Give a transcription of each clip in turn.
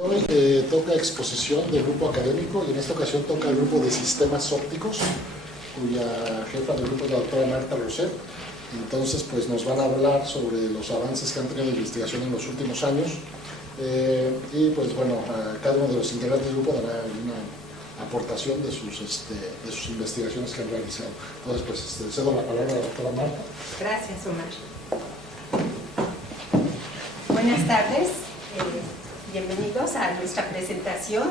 Hoy toca exposición del grupo académico y en esta ocasión toca el grupo de sistemas ópticos, cuya jefa del grupo es la doctora Marta Roset. Entonces pues nos van a hablar sobre los avances que han tenido de investigación en los últimos años y pues bueno, cada uno de los integrantes del grupo dará una aportación de sus investigaciones que han realizado. Entonces pues cedo la palabra a la doctora Marta. Gracias, Omar. Buenas tardes. Bienvenidos a nuestra presentación.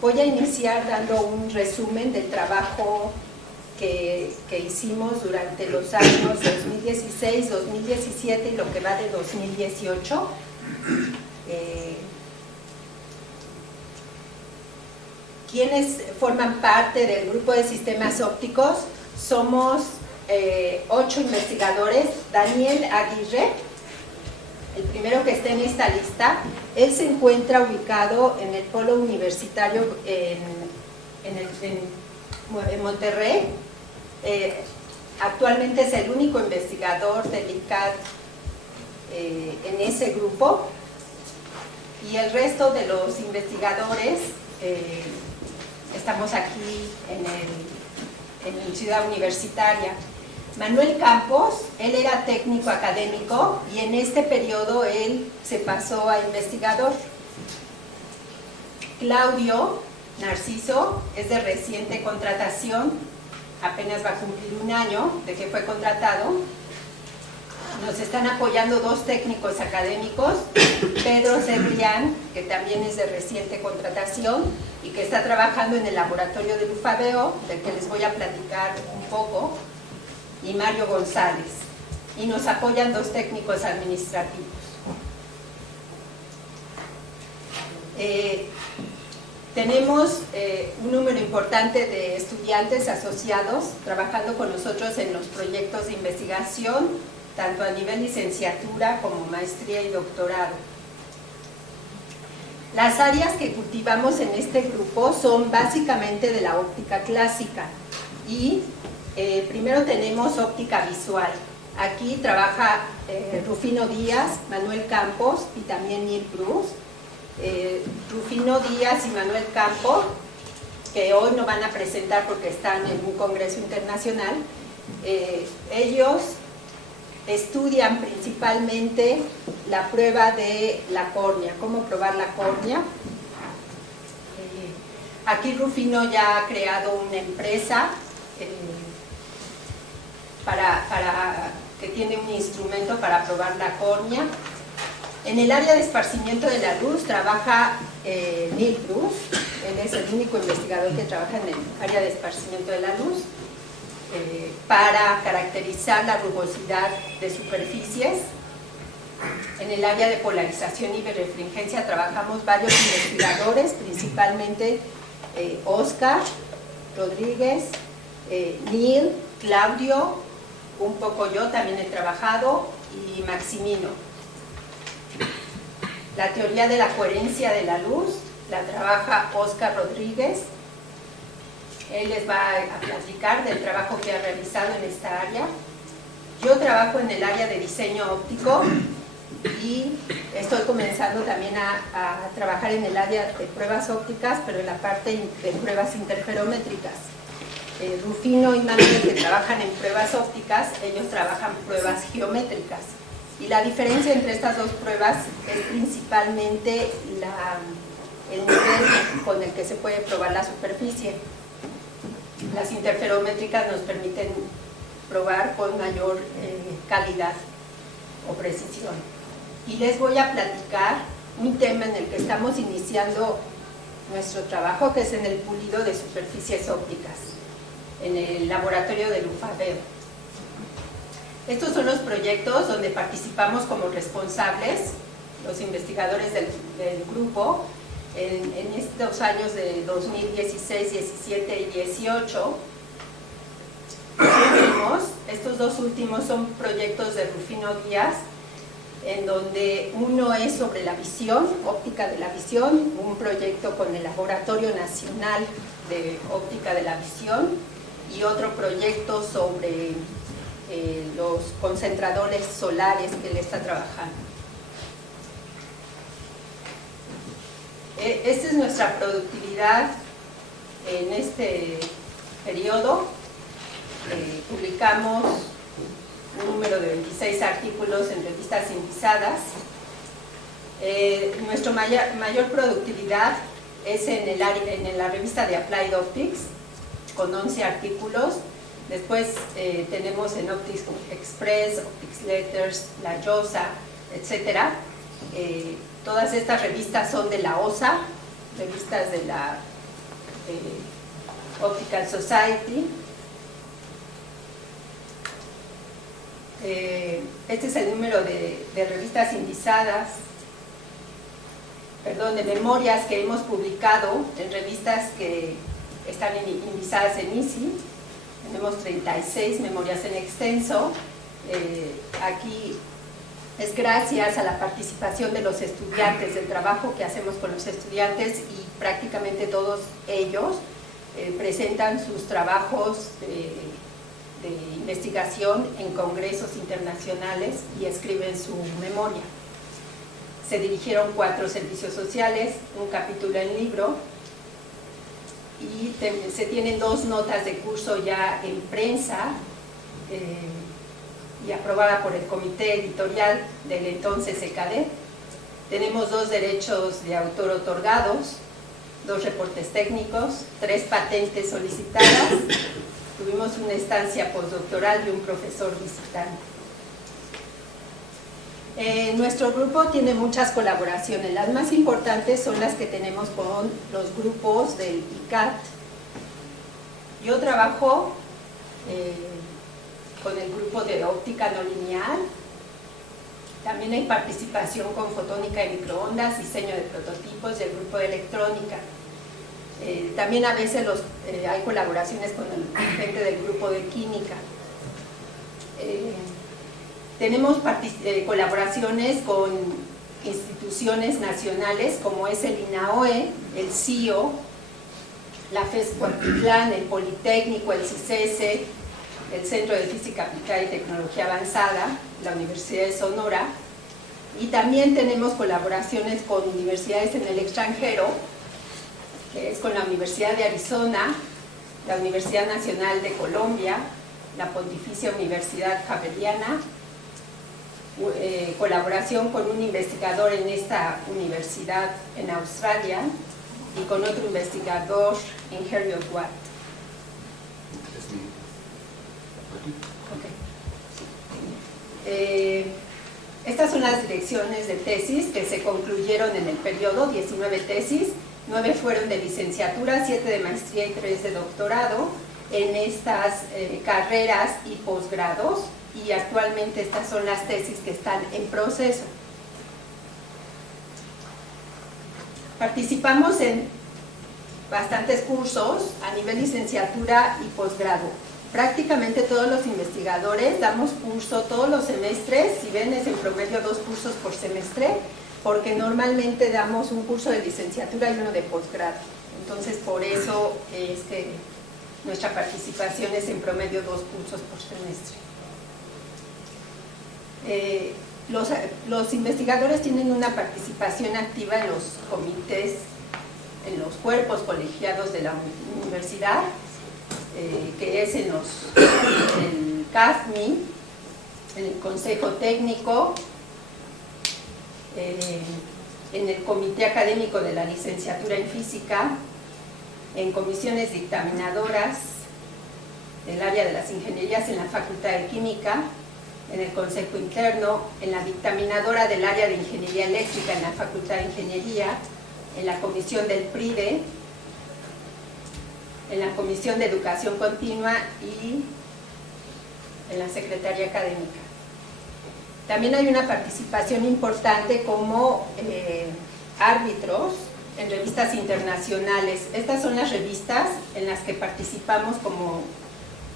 Voy a iniciar dando un resumen del trabajo que hicimos durante los años 2016, 2017 y lo que va de 2018. ¿Quiénes forman parte del grupo de sistemas ópticos? Somos 8 investigadores. Daniel Aguirre, el primero que está en esta lista, él se encuentra ubicado en el polo universitario en Monterrey. Actualmente es el único investigador del ICAD en ese grupo, y el resto de los investigadores estamos aquí en Ciudad Universitaria. Manuel Campos, él era técnico académico y en este periodo él se pasó a investigador. Claudio Narciso es de reciente contratación, apenas va a cumplir un año de que fue contratado. Nos están apoyando 2 técnicos académicos, Pedro Cebrián, que también es de reciente contratación y que está trabajando en el laboratorio del UFABEO, del que les voy a platicar un poco, y Mario González, y nos apoyan 2 técnicos administrativos. Tenemos un número importante de estudiantes asociados trabajando con nosotros en los proyectos de investigación, tanto a nivel licenciatura como maestría y doctorado. Las áreas que cultivamos en este grupo son básicamente de la óptica clásica y primero tenemos óptica visual. Aquí trabaja Rufino Díaz, Manuel Campos y también Neil Bruce. Rufino Díaz y Manuel Campos, que hoy no van a presentar porque están en un congreso internacional, ellos estudian principalmente la prueba de la córnea, cómo probar la córnea. Aquí Rufino ya ha creado una empresa que tiene un instrumento para probar la córnea. En el área de esparcimiento de la luz trabaja Neil Bruce. Él es el único investigador que trabaja en el área de esparcimiento de la luz para caracterizar la rugosidad de superficies. En el área de polarización y birefringencia trabajamos varios investigadores, principalmente Oscar Rodríguez, Neil, Claudio, un poco yo también he trabajado, y Maximino. La teoría de la coherencia de la luz la trabaja Oscar Rodríguez. Él les va a platicar del trabajo que ha realizado en esta área. Yo trabajo en el área de diseño óptico y estoy comenzando también a trabajar en el área de pruebas ópticas, pero en la parte de pruebas interferométricas. Rufino y Manuel, que trabajan en pruebas ópticas, ellos trabajan pruebas geométricas. Y la diferencia entre estas 2 pruebas es principalmente el nivel con el que se puede probar la superficie. Las interferométricas nos permiten probar con mayor calidad o precisión. Y les voy a platicar un tema en el que estamos iniciando nuestro trabajo, que es en el pulido de superficies ópticas, en el laboratorio del UFABEO. Estos son los proyectos donde participamos como responsables, los investigadores del grupo, en estos años de 2016, 17 y 18. Estos 2 últimos son proyectos de Rufino Díaz, en donde uno es sobre la visión, óptica de la visión, un proyecto con el Laboratorio Nacional de Óptica de la Visión, y otro proyecto sobre los concentradores solares que él está trabajando. Esta es nuestra productividad en este periodo. Publicamos un número de 26 artículos en revistas indizadas. Nuestra mayor productividad es en la revista de Applied Optics, con 11 artículos. Después tenemos en Optics Express, Optics Letters, La Yosa, etc. Todas estas revistas son de la OSA, revistas de la Optical Society. Este es el número de revistas indizadas, de memorias que hemos publicado en revistas que están indizadas en ISI. Tenemos 36 memorias en extenso. Aquí es gracias a la participación de los estudiantes, del trabajo que hacemos con los estudiantes, y prácticamente todos ellos presentan sus trabajos de investigación en congresos internacionales y escriben su memoria. Se dirigieron 4 servicios sociales, un capítulo en libro, y se tienen 2 notas de curso ya en prensa y aprobada por el comité editorial del entonces ECADE. Tenemos 2 derechos de autor otorgados, 2 reportes técnicos, 3 patentes solicitadas. Tuvimos una estancia postdoctoral y un profesor visitante. Nuestro grupo tiene muchas colaboraciones. Las más importantes son las que tenemos con los grupos del ICAT. Yo trabajo con el grupo de óptica no lineal. También hay participación con fotónica y microondas, diseño de prototipos, del grupo de electrónica. También a veces hay colaboraciones con gente del grupo de química. Tenemos colaboraciones con instituciones nacionales como es el INAOE, el CIO, la FES Cuautitlán, el Politécnico, el CICESE, el Centro de Física Aplicada y Tecnología Avanzada, la Universidad de Sonora, y también tenemos colaboraciones con universidades en el extranjero, que es con la Universidad de Arizona, la Universidad Nacional de Colombia, la Pontificia Universidad Javeriana, colaboración con un investigador en esta universidad en Australia y con otro investigador en Heriot-Watt. Estas son las direcciones de tesis que se concluyeron en el periodo, 19 tesis, 9 fueron de licenciatura, 7 de maestría y 3 de doctorado en estas carreras y posgrados, y actualmente estas son las tesis que están en proceso. Participamos en bastantes cursos a nivel licenciatura y posgrado. Prácticamente todos los investigadores damos curso todos los semestres, si ven es en promedio 2 cursos por semestre, porque normalmente damos un curso de licenciatura y uno de posgrado. Entonces por eso es que nuestra participación es en promedio 2 cursos por semestre. Los investigadores tienen una participación activa en los comités, en los cuerpos colegiados de la universidad, que es en el CAFMI, en el Consejo Técnico, en el Comité Académico de la Licenciatura en Física, en comisiones dictaminadoras del área de las ingenierías en la Facultad de Química, en el Consejo Interno, en la dictaminadora del área de Ingeniería Eléctrica en la Facultad de Ingeniería, en la comisión del PRIDE, en la Comisión de Educación Continua y en la Secretaría Académica. También hay una participación importante como árbitros en revistas internacionales. Estas son las revistas en las que participamos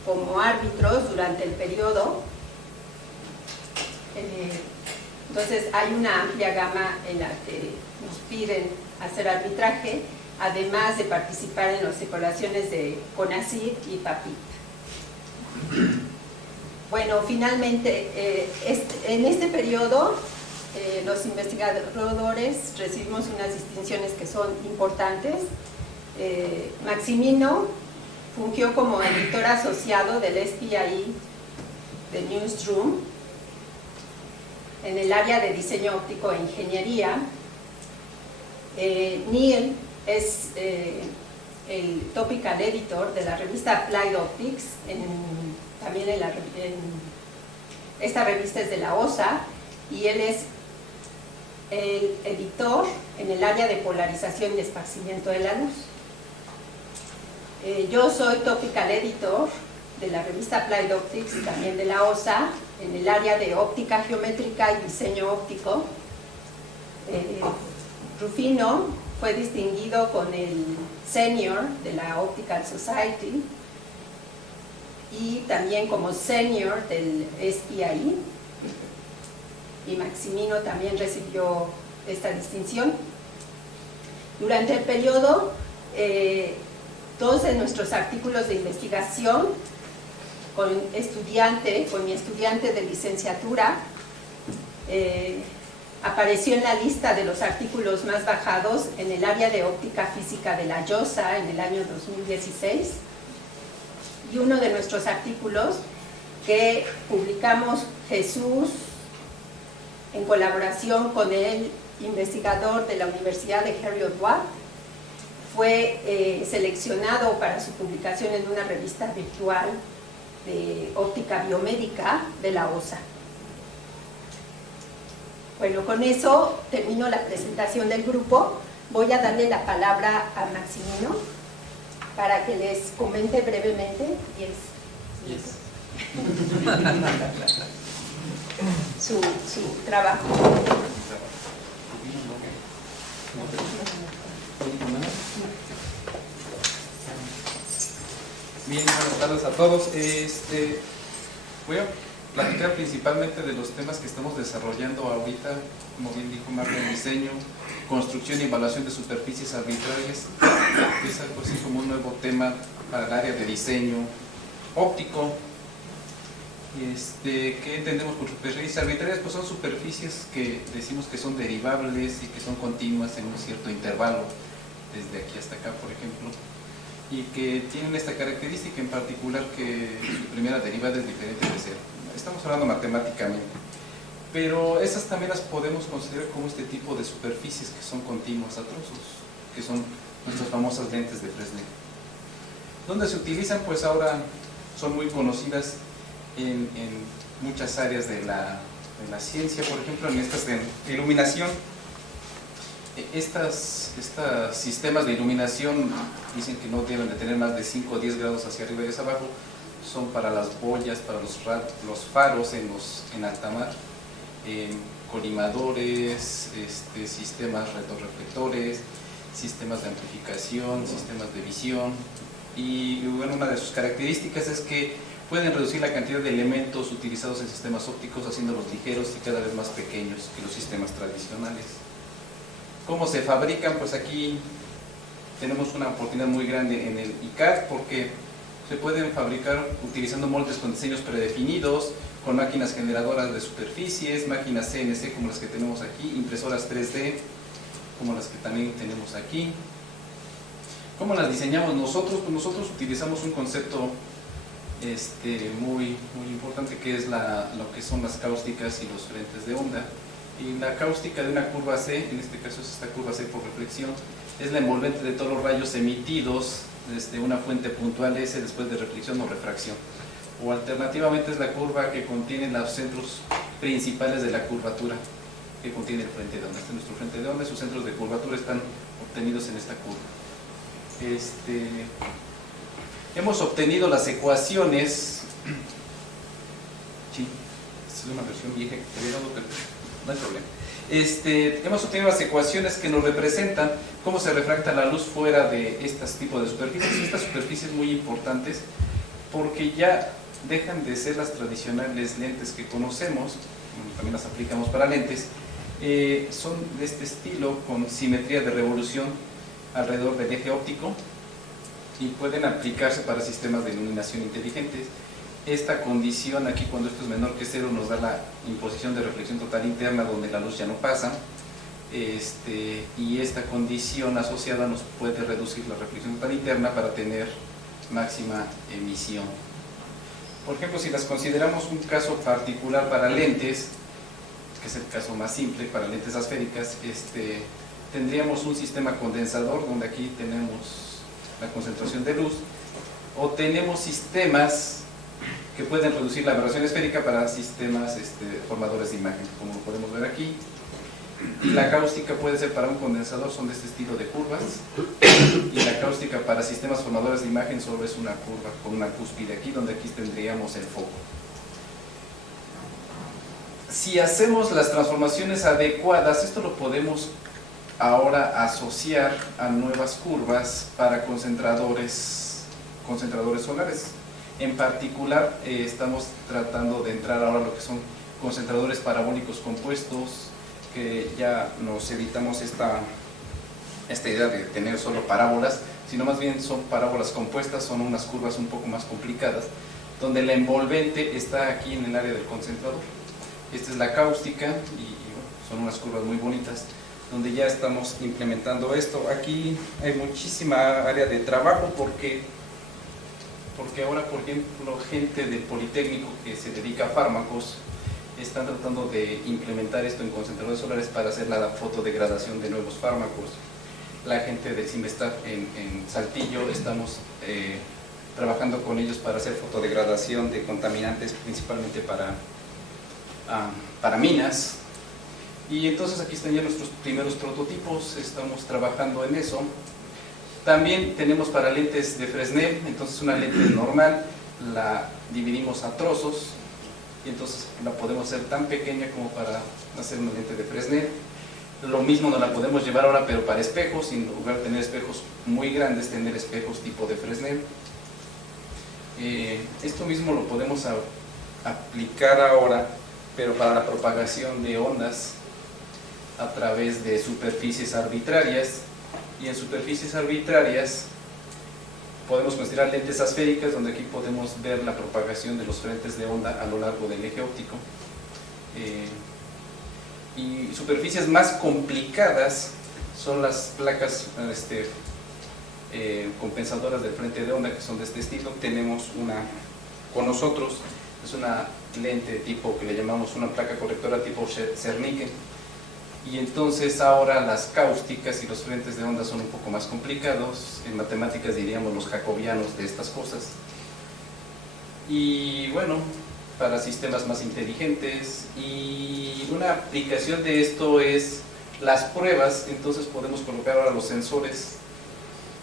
como árbitros durante el periodo. Entonces hay una amplia gama en la que nos piden hacer arbitraje, además de participar en las evaluaciones de CONACYT y PAPIT. Bueno, finalmente, en este periodo los investigadores recibimos unas distinciones que son importantes. Maximino fungió como editor asociado del SPI de Newsroom en el área de diseño óptico e ingeniería. Neil es el topical editor de la revista Applied Optics, también en esta revista es de la OSA, y él es el editor en el área de polarización y esparcimiento de la luz. Yo soy topical editor de la revista Applied Optics y también de la OSA en el área de óptica geométrica y diseño óptico. Rufino fue distinguido con el Senior de la Optical Society y también como Senior del SPI, y Maximino también recibió esta distinción. Durante el periodo, dos de nuestros artículos de investigación con mi estudiante de licenciatura apareció en la lista de los artículos más bajados en el área de óptica física de la YOSA en el año 2016, y uno de nuestros artículos que publicamos Jesús en colaboración con el investigador de la Universidad de Heriot-Watt fue seleccionado para su publicación en una revista virtual de óptica biomédica de la OSA. Bueno, con eso termino la presentación del grupo. Voy a darle la palabra a Maximino para que les comente brevemente su trabajo. Bien, buenas tardes a todos. Voy a platicar principalmente de los temas que estamos desarrollando ahorita, como bien dijo Marlene, diseño, construcción y evaluación de superficies arbitrarias, que es algo así como un nuevo tema para el área de diseño óptico. ¿Qué entendemos por superficies arbitrarias? Pues son superficies que decimos que son derivables y que son continuas en un cierto intervalo, desde aquí hasta acá, por ejemplo, y que tienen esta característica en particular, que su primera derivada es diferente de cero. Estamos hablando matemáticamente, pero esas también las podemos considerar como este tipo de superficies que son continuas a trozos, que son nuestras famosas lentes de Fresnel. ¿Dónde se utilizan? Pues ahora son muy conocidas en muchas áreas de la ciencia, por ejemplo en estas de iluminación. Estos sistemas de iluminación dicen que no deben de tener más de 5 o 10 grados hacia arriba y hacia abajo. Son para las boyas, para los faros en alta mar, colimadores, sistemas retorreflectores, sistemas de amplificación, sistemas de visión. Y bueno, una de sus características es que pueden reducir la cantidad de elementos utilizados en sistemas ópticos, haciéndolos ligeros y cada vez más pequeños que los sistemas tradicionales. ¿Cómo se fabrican? Pues aquí tenemos una oportunidad muy grande en el ICAD, porque se pueden fabricar utilizando moldes con diseños predefinidos, con máquinas generadoras de superficies, máquinas CNC como las que tenemos aquí, impresoras 3D como las que también tenemos aquí. ¿Cómo las diseñamos nosotros? Pues nosotros utilizamos un concepto muy importante, que es lo que son las cáusticas y los frentes de onda. Y la cáustica de una curva C, en este caso es esta curva C por reflexión, es la envolvente de todos los rayos emitidos desde una fuente puntual S después de reflexión o refracción. O alternativamente es la curva que contiene los centros principales de la curvatura, que contiene el frente de onda. Este es nuestro frente de onda y sus centros de curvatura están obtenidos en esta curva. Hemos obtenido las ecuaciones. Sí, esta es una versión vieja que había dado, pero no hay problema. Hemos obtenido las ecuaciones que nos representan cómo se refracta la luz fuera de estos tipos de superficies. Estas superficies muy importantes porque ya dejan de ser las tradicionales lentes que conocemos, también las aplicamos para lentes, son de este estilo con simetría de revolución alrededor del eje óptico y pueden aplicarse para sistemas de iluminación inteligentes. Esta condición aquí, cuando esto es menor que 0, nos da la imposición de reflexión total interna, donde la luz ya no pasa. Y esta condición asociada nos puede reducir la reflexión total interna para tener máxima emisión. Por ejemplo, si las consideramos un caso particular para lentes, que es el caso más simple para lentes asféricas, tendríamos un sistema condensador donde aquí tenemos la concentración de luz, o tenemos sistemas que pueden reducir la aberración esférica para sistemas formadores de imagen, como lo podemos ver aquí. Y la cáustica puede ser para un condensador, son de este estilo de curvas, y la cáustica para sistemas formadores de imagen solo es una curva con una cúspide aquí, donde aquí tendríamos el foco. Si hacemos las transformaciones adecuadas, esto lo podemos ahora asociar a nuevas curvas para concentradores solares. En particular, estamos tratando de entrar ahora a lo que son concentradores parabólicos compuestos, que ya nos evitamos esta idea de tener solo parábolas, sino más bien son parábolas compuestas, son unas curvas un poco más complicadas, donde la envolvente está aquí en el área del concentrador. Esta es la cáustica y bueno, son unas curvas muy bonitas, donde ya estamos implementando esto. Aquí hay muchísima área de trabajo porque ahora, por ejemplo, gente del Politécnico que se dedica a fármacos están tratando de implementar esto en concentradores solares para hacer la fotodegradación de nuevos fármacos. La gente del CIMESTAF en Saltillo, estamos trabajando con ellos para hacer fotodegradación de contaminantes, principalmente para minas. Y entonces aquí están ya nuestros primeros prototipos, estamos trabajando en eso. También tenemos para lentes de Fresnel, entonces una lente normal la dividimos a trozos y entonces la podemos hacer tan pequeña como para hacer una lente de Fresnel. Lo mismo nos la podemos llevar ahora, pero para espejos, en lugar de tener espejos muy grandes, tener espejos tipo de Fresnel. Esto mismo lo podemos aplicar ahora, pero para la propagación de ondas a través de superficies arbitrarias. Y en superficies arbitrarias podemos considerar lentes asféricas, donde aquí podemos ver la propagación de los frentes de onda a lo largo del eje óptico. Y superficies más complicadas son las placas compensadoras del frente de onda, que son de este estilo. Tenemos una con nosotros, es una lente tipo que le llamamos una placa correctora tipo Zernike. Y entonces ahora las cáusticas y los frentes de onda son un poco más complicados. En matemáticas diríamos los jacobianos de estas cosas. Y bueno, para sistemas más inteligentes. Y una aplicación de esto es las pruebas. Entonces podemos colocar ahora los sensores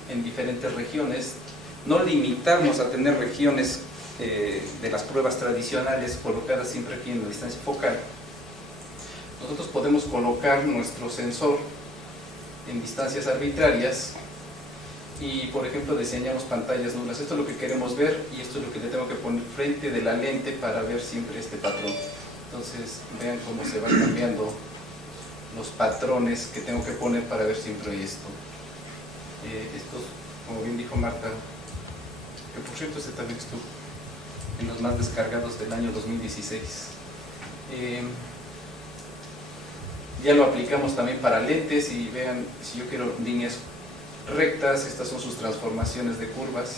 en diferentes regiones. No limitarnos a tener regiones de las pruebas tradicionales colocadas siempre aquí en la distancia focal. Nosotros podemos colocar nuestro sensor en distancias arbitrarias y, por ejemplo, diseñamos pantallas nulas. Esto es lo que queremos ver y esto es lo que le tengo que poner frente de la lente para ver siempre este patrón. Entonces, vean cómo se van cambiando los patrones que tengo que poner para ver siempre esto. Estos, como bien dijo Marta, que por cierto este también estuvo en los más descargados del año 2016. Ya lo aplicamos también para lentes y vean, si yo quiero líneas rectas, estas son sus transformaciones de curvas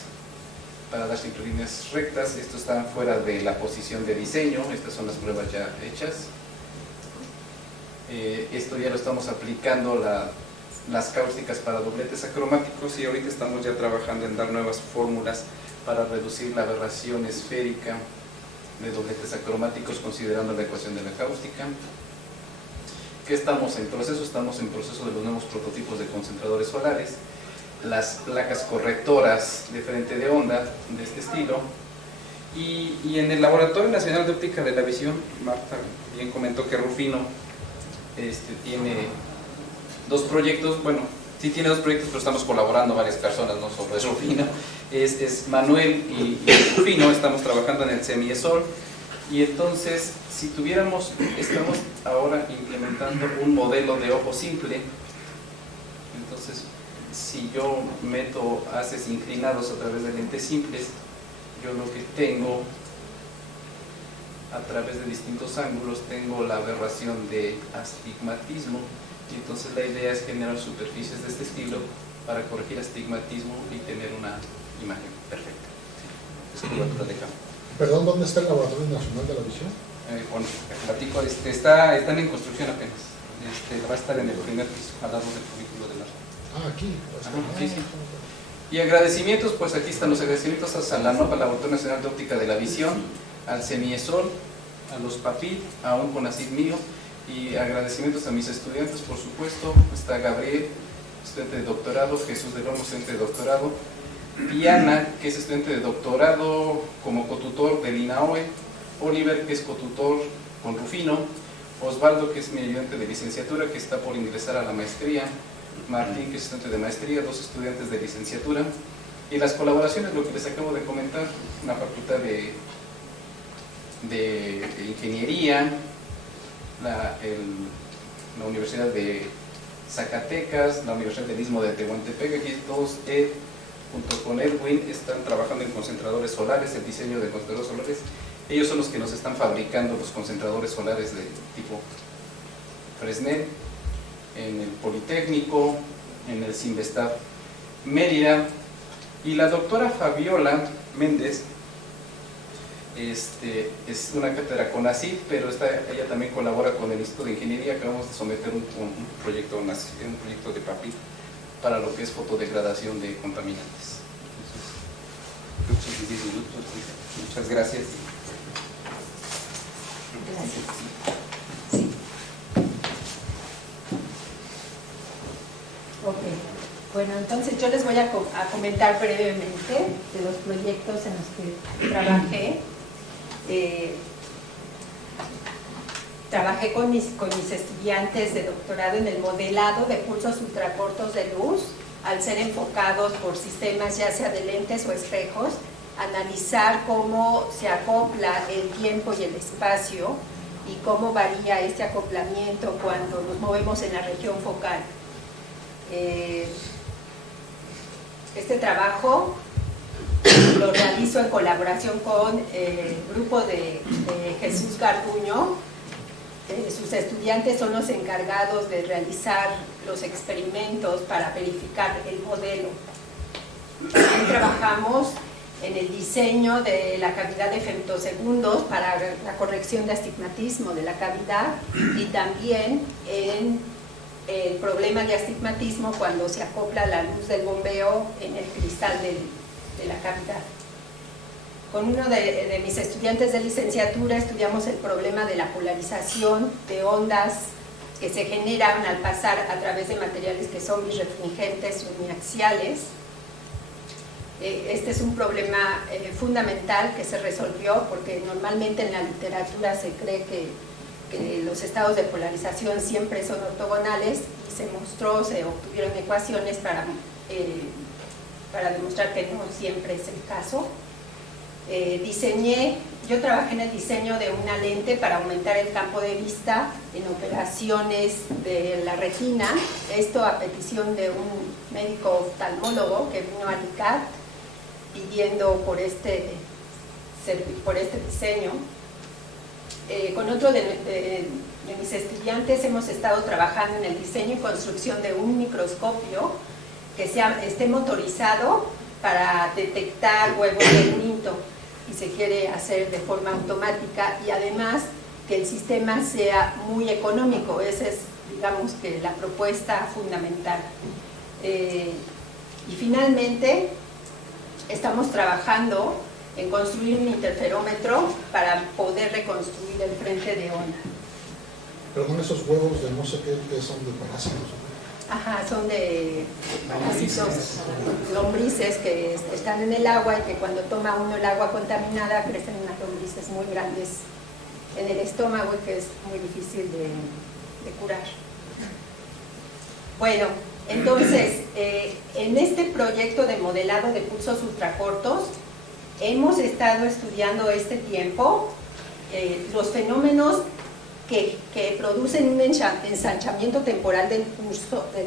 para dar siempre líneas rectas. Esto está fuera de la posición de diseño, estas son las pruebas ya hechas. Esto ya lo estamos aplicando las cáusticas para dobletes acromáticos y ahorita estamos ya trabajando en dar nuevas fórmulas para reducir la aberración esférica de dobletes acromáticos considerando la ecuación de la cáustica. ¿Qué estamos en proceso? Estamos en proceso de los nuevos prototipos de concentradores solares, las placas correctoras de frente de onda de este estilo, y en el Laboratorio Nacional de Óptica de la Visión, Marta bien comentó que Rufino tiene dos proyectos, bueno, sí tiene dos proyectos, pero estamos colaborando varias personas, no solo es Rufino, es Manuel y Rufino, estamos trabajando en el Semiesol. Y entonces, si estamos ahora implementando un modelo de ojo simple. Entonces, si yo meto haces inclinados a través de lentes simples, yo lo que tengo a través de distintos ángulos tengo la aberración de astigmatismo, y entonces la idea es generar superficies de este estilo para corregir astigmatismo y tener una imagen perfecta. Sí, es curvatura de campo. Perdón, ¿dónde está el Laboratorio Nacional de la Visión? Bueno, platico, están en construcción apenas. Va a estar en el primer piso, al lado del cubículo del arte. Ah, aquí. Sí, sí. Y agradecimientos, pues aquí están los agradecimientos a Salanova, Laboratorio Nacional de Óptica de la Visión, al CEMIESOL, a los PAPIT, a un CONACYT mío, y agradecimientos a mis estudiantes, por supuesto. Está Gabriel, estudiante de doctorado, Jesús del Olmo, estudiante de doctorado, Diana, que es estudiante de doctorado como cotutor del INAOE, Oliver, que es cotutor con Rufino, Osvaldo, que es mi ayudante de licenciatura, que está por ingresar a la maestría, Martín, que es estudiante de maestría, 2 estudiantes de licenciatura, y las colaboraciones, lo que les acabo de comentar, una facultad de ingeniería, la Universidad de Zacatecas, la Universidad del Istmo de Tehuantepec. Aquí todos, junto con Edwin, están trabajando en concentradores solares, el diseño de concentradores solares. Ellos son los que nos están fabricando los concentradores solares de tipo Fresnel, en el Politécnico, en el Cinvestav Mérida. Y la doctora Fabiola Méndez es una cátedra CONACYT, pero ella también colabora con el Instituto de Ingeniería, que vamos a someter un proyecto de PAPIT para lo que es fotodegradación de contaminantes. Entonces, 10 minutos. Muchas gracias. Gracias. Sí. Ok. Bueno, entonces yo les voy a comentar brevemente de los proyectos en los que trabajé. Trabajé con mis estudiantes de doctorado en el modelado de pulsos ultracortos de luz, al ser enfocados por sistemas ya sea de lentes o espejos, analizar cómo se acopla el tiempo y el espacio y cómo varía este acoplamiento cuando nos movemos en la región focal. Este trabajo lo realizo en colaboración con el grupo de Jesús Garduño. Sus estudiantes son los encargados de realizar los experimentos para verificar el modelo. También trabajamos en el diseño de la cavidad de femtosegundos para la corrección de astigmatismo de la cavidad, y también en el problema de astigmatismo cuando se acopla la luz del bombeo en el cristal de la cavidad. Con uno de mis estudiantes de licenciatura estudiamos el problema de la polarización de ondas que se generan al pasar a través de materiales que son birrefringentes o uniaxiales. Este es un problema fundamental que se resolvió porque normalmente en la literatura se cree que los estados de polarización siempre son ortogonales, y se obtuvieron ecuaciones para demostrar que no siempre es el caso. Yo trabajé en el diseño de una lente para aumentar el campo de vista en operaciones de la retina, esto a petición de un médico oftalmólogo que vino al ICAT pidiendo por este diseño. Con otro de mis estudiantes hemos estado trabajando en el diseño y construcción de un microscopio que esté motorizado para detectar huevos de nido, y se quiere hacer de forma automática, y además que el sistema sea muy económico. Esa es, digamos, que la propuesta fundamental. Y finalmente estamos trabajando en construir un interferómetro para poder reconstruir el frente de onda. Perdón, esos huevos de no sé qué son de parásitos. Ajá, son de parásitos, lombrices que están en el agua, y que cuando toma uno el agua contaminada crecen unas lombrices muy grandes en el estómago y que es muy difícil de curar. Bueno, entonces, en este proyecto de modelado de pulsos ultracortos hemos estado estudiando este tiempo los fenómenos que producen un ensanchamiento temporal de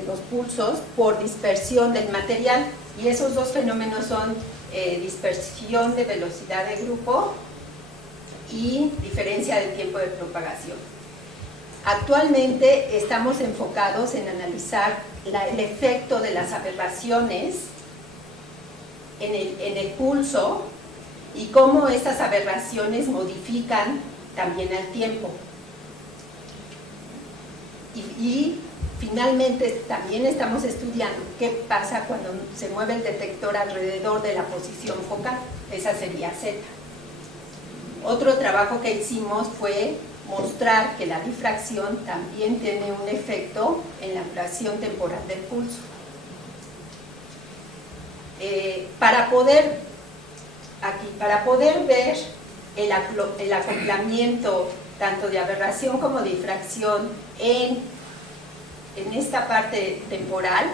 los pulsos por dispersión del material, y esos dos fenómenos son dispersión de velocidad de grupo y diferencia de tiempo de propagación. Actualmente estamos enfocados en analizar el efecto de las aberraciones en el pulso y cómo estas aberraciones modifican también el tiempo. Y finalmente también estamos estudiando qué pasa cuando se mueve el detector alrededor de la posición focal. Esa sería Z. Otro trabajo que hicimos fue mostrar que la difracción también tiene un efecto en la duración temporal del pulso. Para poder ver el acoplamiento tanto de aberración como de difracción en esta parte temporal,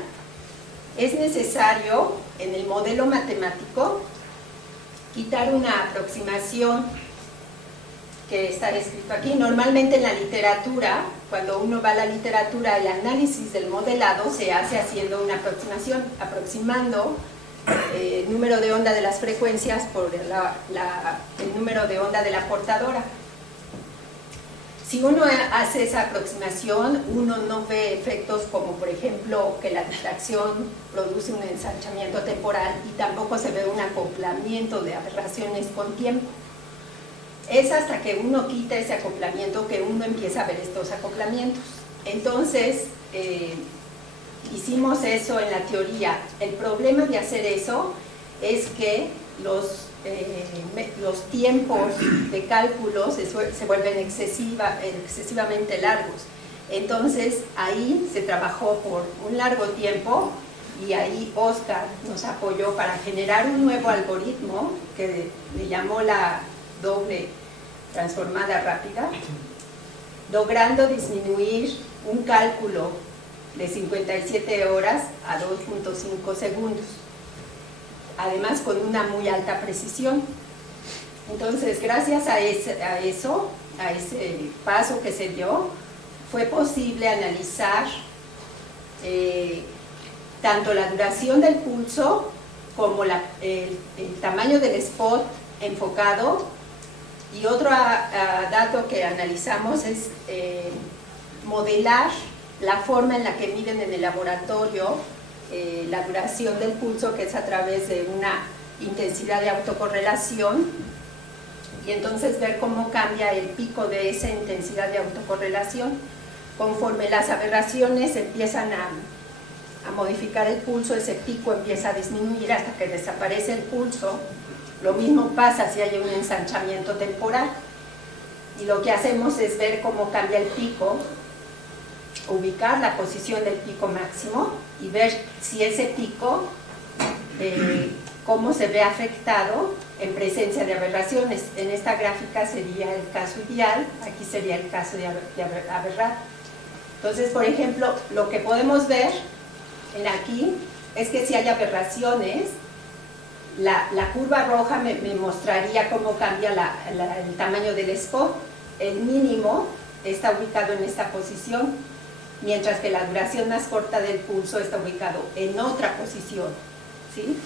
es necesario en el modelo matemático quitar una aproximación que está escrito aquí. Normalmente en la literatura, cuando uno va a la literatura, el análisis del modelado se hace haciendo una aproximación, aproximando el número de onda de las frecuencias por el número de onda de la portadora. Si uno hace esa aproximación, uno no ve efectos como, por ejemplo, que la difracción produce un ensanchamiento temporal y tampoco se ve un acoplamiento de aberraciones con tiempo. Es hasta que uno quita ese acoplamiento que uno empieza a ver estos acoplamientos. Entonces, hicimos eso en la teoría. El problema de hacer eso es que los tiempos de cálculo se vuelven excesivamente largos. Entonces, ahí se trabajó por un largo tiempo y ahí Oscar nos apoyó para generar un nuevo algoritmo que le llamó la doble transformada rápida, logrando disminuir un cálculo de 57 horas a 2.5 segundos. Además con una muy alta precisión. Entonces, gracias a ese paso que se dio, fue posible analizar tanto la duración del pulso como el tamaño del spot enfocado. Y otro dato que analizamos es modelar la forma en la que miden en el laboratorio la duración del pulso, que es a través de una intensidad de autocorrelación, y entonces ver cómo cambia el pico de esa intensidad de autocorrelación. Conforme las aberraciones empiezan a modificar el pulso, ese pico empieza a disminuir hasta que desaparece el pulso. Lo mismo pasa si hay un ensanchamiento temporal. Y lo que hacemos es ver cómo cambia el pico, ubicar la posición del pico máximo y ver si ese pico, cómo se ve afectado en presencia de aberraciones. En esta gráfica sería el caso ideal, aquí sería el caso de aberrar. Entonces, por ejemplo, lo que podemos ver aquí es que si hay aberraciones, la curva roja me mostraría cómo cambia el tamaño del spot. El mínimo está ubicado en esta posición, mientras que la duración más corta del pulso está ubicado en otra posición, ¿sí?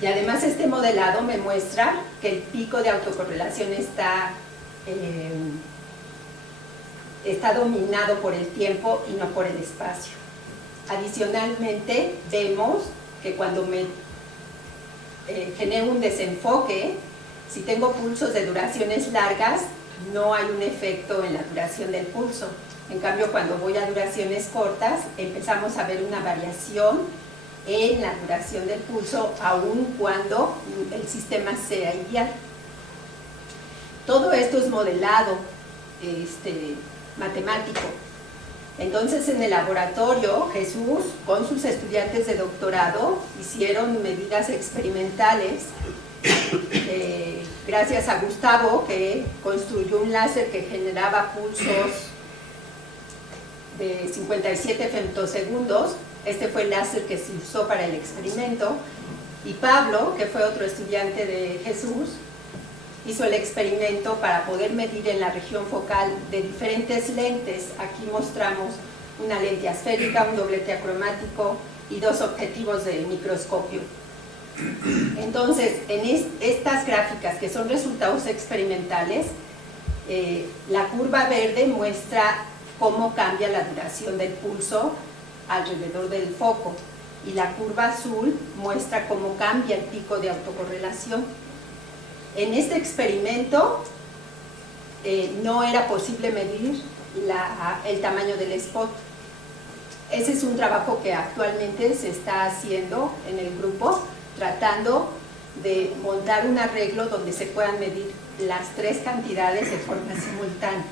Y además este modelado me muestra que el pico de autocorrelación está dominado por el tiempo y no por el espacio. Adicionalmente, vemos que cuando me genero un desenfoque, si tengo pulsos de duraciones largas, no hay un efecto en la duración del pulso. En cambio, cuando voy a duraciones cortas, empezamos a ver una variación en la duración del pulso, aun cuando el sistema sea ideal. Todo esto es modelado matemático. Entonces, en el laboratorio, Jesús, con sus estudiantes de doctorado, hicieron medidas experimentales, gracias a Gustavo, que construyó un láser que generaba pulsos de 57 femtosegundos. Este fue el láser que se usó para el experimento. Y Pablo, que fue otro estudiante de Jesús, hizo el experimento para poder medir en la región focal de diferentes lentes. Aquí mostramos una lente asférica, un doblete acromático y dos objetivos de microscopio. Entonces, en estas gráficas que son resultados experimentales, la curva verde muestra cómo cambia la duración del pulso alrededor del foco y la curva azul muestra cómo cambia el pico de autocorrelación. En este experimento no era posible medir el tamaño del spot. Ese es un trabajo que actualmente se está haciendo en el grupo, tratando de montar un arreglo donde se puedan medir las tres cantidades de forma simultánea.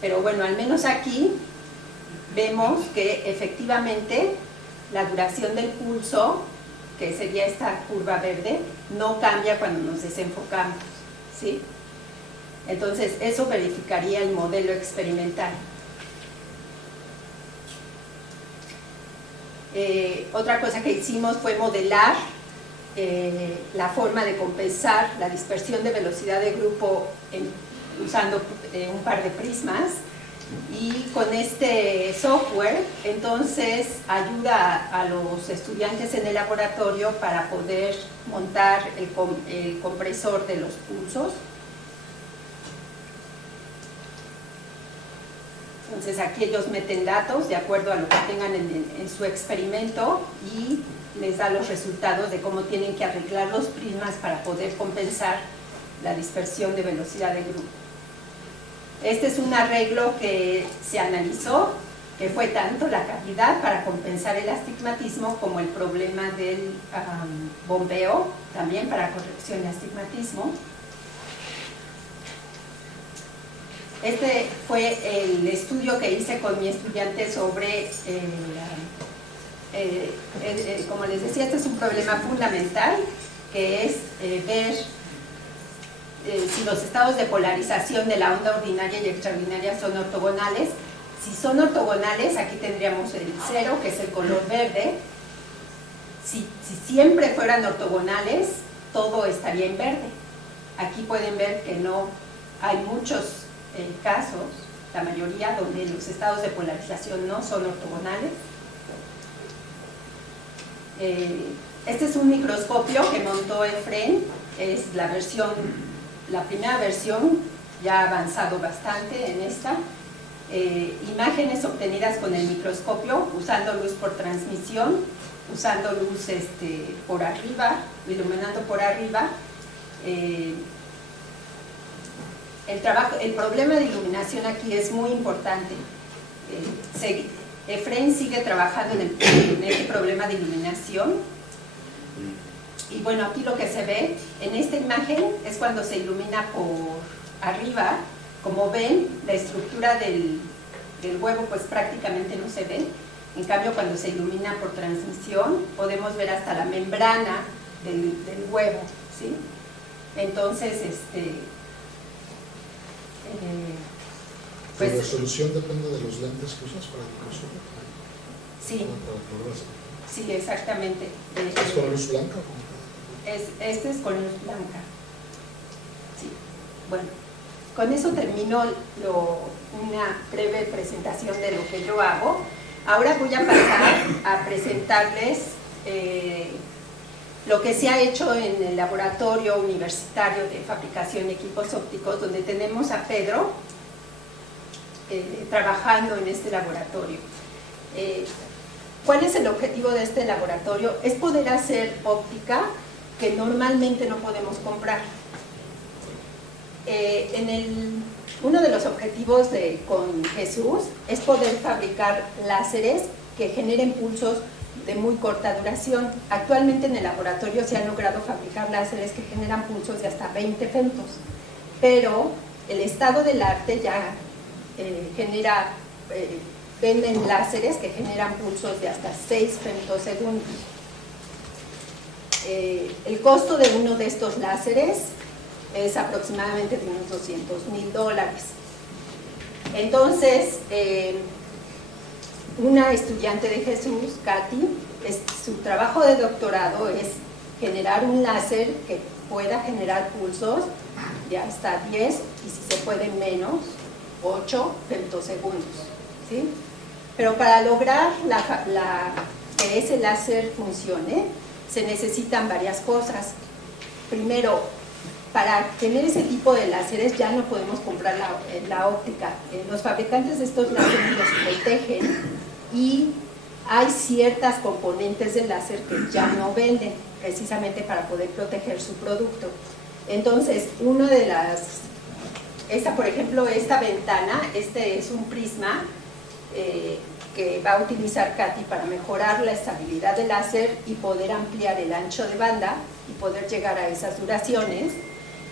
Pero bueno, al menos aquí vemos que efectivamente la duración del pulso, que sería esta curva verde, no cambia cuando nos desenfocamos, ¿sí? Entonces, eso verificaría el modelo experimental. Otra cosa que hicimos fue modelar la forma de compensar la dispersión de velocidad de grupo usando un par de prismas, y con este software entonces ayuda a los estudiantes en el laboratorio para poder montar el compresor de los pulsos. Entonces aquí ellos meten datos de acuerdo a lo que tengan en su experimento y les da los resultados de cómo tienen que arreglar los prismas para poder compensar la dispersión de velocidad de grupo. Este es un arreglo que se analizó, que fue tanto la cavidad para compensar el astigmatismo como el problema del bombeo, también para corrección de astigmatismo. Este fue el estudio que hice con mi estudiante sobre, como les decía, este es un problema fundamental, que es ver si los estados de polarización de la onda ordinaria y extraordinaria son ortogonales. Si son ortogonales, aquí tendríamos el 0, que es el color verde. Si siempre fueran ortogonales, todo estaría en verde. Aquí pueden ver que no hay muchos casos, la mayoría, donde los estados de polarización no son ortogonales. Este es un microscopio que montó Efren, es la primera versión, ya ha avanzado bastante en esta. Imágenes obtenidas con el microscopio, usando luz por transmisión, usando luz por arriba, iluminando por arriba. El problema de iluminación aquí es muy importante. Efren sigue trabajando en este problema de iluminación. Y bueno, aquí lo que se ve en esta imagen es cuando se ilumina por arriba. Como ven, la estructura del huevo pues prácticamente no se ve. En cambio, cuando se ilumina por transmisión, podemos ver hasta la membrana del huevo, ¿sí? Entonces, pues, ¿la resolución depende de los lentes que usas para el microscopio? Sí. Sí, exactamente. ¿Es con luz blanca? Este es con luz blanca. Sí. Bueno, con eso termino una breve presentación de lo que yo hago. Ahora voy a pasar a presentarles lo que se ha hecho en el laboratorio universitario de fabricación de equipos ópticos, donde tenemos a Pedro trabajando en este laboratorio. ¿Cuál es el objetivo de este laboratorio? Es poder hacer óptica que normalmente no podemos comprar. Uno de los objetivos con Jesús es poder fabricar láseres que generen pulsos de muy corta duración. Actualmente en el laboratorio se han logrado fabricar láseres que generan pulsos de hasta 20 femtos, pero el estado del arte ya venden láseres que generan pulsos de hasta 6 femtosegundos. El costo de uno de estos láseres es aproximadamente de unos $200,000. Entonces, una estudiante de Jesús, Katy, su trabajo de doctorado es generar un láser que pueda generar pulsos de hasta 10 y si se puede menos, 8 femtosegundos, ¿sí? Pero para lograr que ese láser funcione, se necesitan varias cosas. Primero, para tener ese tipo de láseres ya no podemos comprar la óptica. Los fabricantes de estos láseres los protegen y hay ciertas componentes del láser que ya no venden, precisamente para poder proteger su producto. Entonces, una de las... por ejemplo, esta ventana, este es un prisma que va a utilizar Katy para mejorar la estabilidad del láser y poder ampliar el ancho de banda y poder llegar a esas duraciones,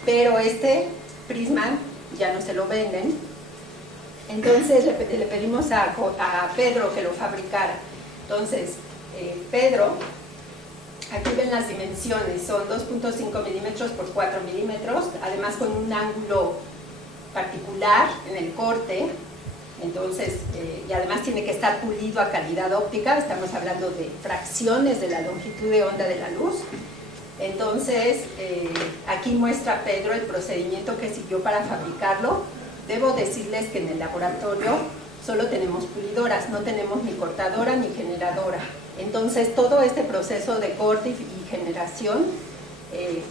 pero este prisma ya no se lo venden. Entonces le pedimos a Pedro que lo fabricara. Entonces, Pedro, aquí ven las dimensiones, son 2.5 milímetros por 4 milímetros, además con un ángulo particular en el corte. Entonces, y además tiene que estar pulido a calidad óptica, estamos hablando de fracciones de la longitud de onda de la luz. Entonces, aquí muestra Pedro el procedimiento que siguió para fabricarlo. Debo decirles que en el laboratorio solo tenemos pulidoras, no tenemos ni cortadora ni generadora. Entonces, todo este proceso de corte y generación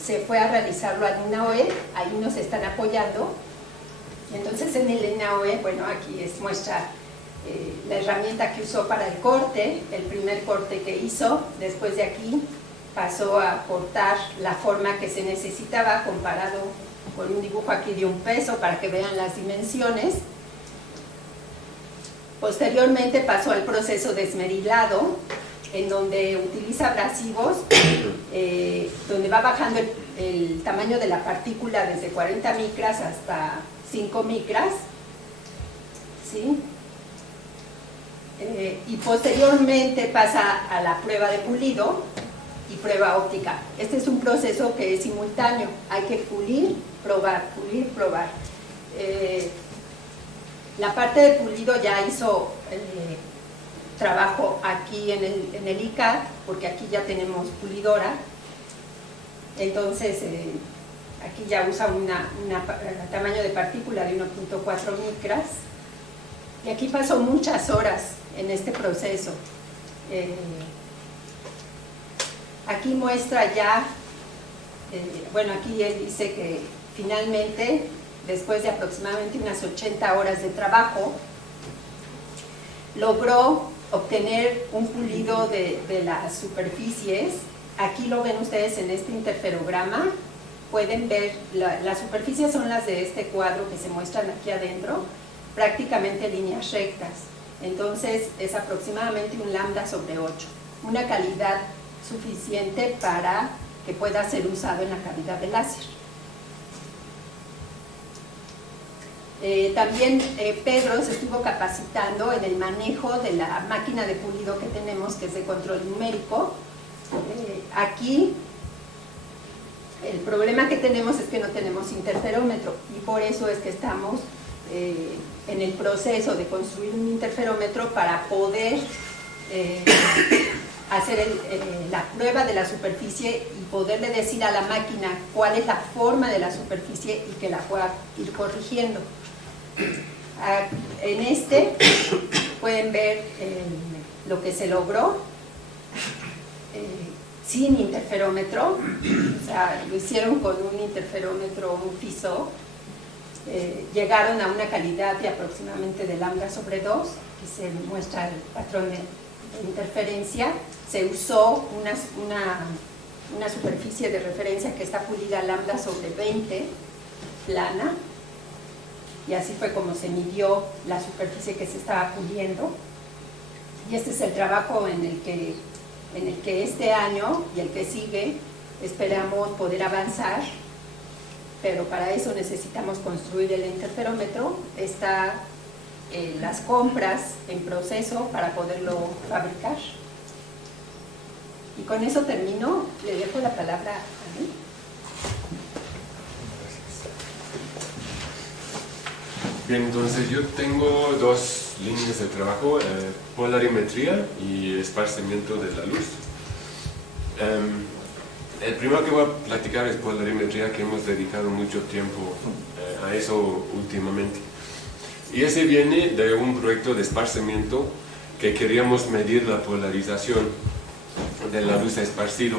se fue a realizarlo al NAOE, ahí nos están apoyando. Entonces en el NAOE, bueno, aquí muestra la herramienta que usó para el corte, el primer corte que hizo. Después de aquí pasó a cortar la forma que se necesitaba comparado con un dibujo aquí de 1 peso para que vean las dimensiones. Posteriormente pasó al proceso de esmerilado, en donde utiliza abrasivos, donde va bajando el tamaño de la partícula desde 40 micras hasta 5 micras, ¿sí? Y posteriormente pasa a la prueba de pulido y prueba óptica. Este es un proceso que es simultáneo, hay que pulir, probar, pulir, probar. La parte de pulido ya hizo trabajo aquí en el ICAT, porque aquí ya tenemos pulidora. Entonces, aquí ya usa un tamaño de partícula de 1.4 micras. Y aquí pasó muchas horas en este proceso. Aquí muestra ya, bueno, aquí él dice que finalmente, después de aproximadamente unas 80 horas de trabajo, logró obtener un pulido de las superficies. Aquí lo ven ustedes en este interferograma. Pueden ver, las superficies son las de este cuadro que se muestran aquí adentro, prácticamente líneas rectas. Entonces es aproximadamente un lambda sobre 8, una calidad suficiente para que pueda ser usado en la cavidad del láser. También Pedro se estuvo capacitando en el manejo de la máquina de pulido que tenemos, que es de control numérico. Aquí el problema que tenemos es que no tenemos interferómetro, y por eso es que estamos en el proceso de construir un interferómetro para poder hacer la prueba de la superficie y poderle decir a la máquina cuál es la forma de la superficie y que la pueda ir corrigiendo. En este pueden ver lo que se logró sin interferómetro, o sea, lo hicieron con un interferómetro, un FISO. Llegaron a una calidad de aproximadamente de lambda sobre 2, que se muestra el patrón de interferencia. Se usó una superficie de referencia que está pulida lambda sobre 20, plana, y así fue como se midió la superficie que se estaba puliendo. Y este es el trabajo en el que este año y el que sigue esperamos poder avanzar, pero para eso necesitamos construir el interferómetro. Está las compras en proceso para poderlo fabricar. Y con eso termino, le dejo la palabra a mí. Bien, entonces yo tengo 2 líneas de trabajo, polarimetría y esparcimiento de la luz. El primero que voy a platicar es polarimetría, que hemos dedicado mucho tiempo a eso últimamente. Y ese viene de un proyecto de esparcimiento que queríamos medir la polarización de la luz esparcido.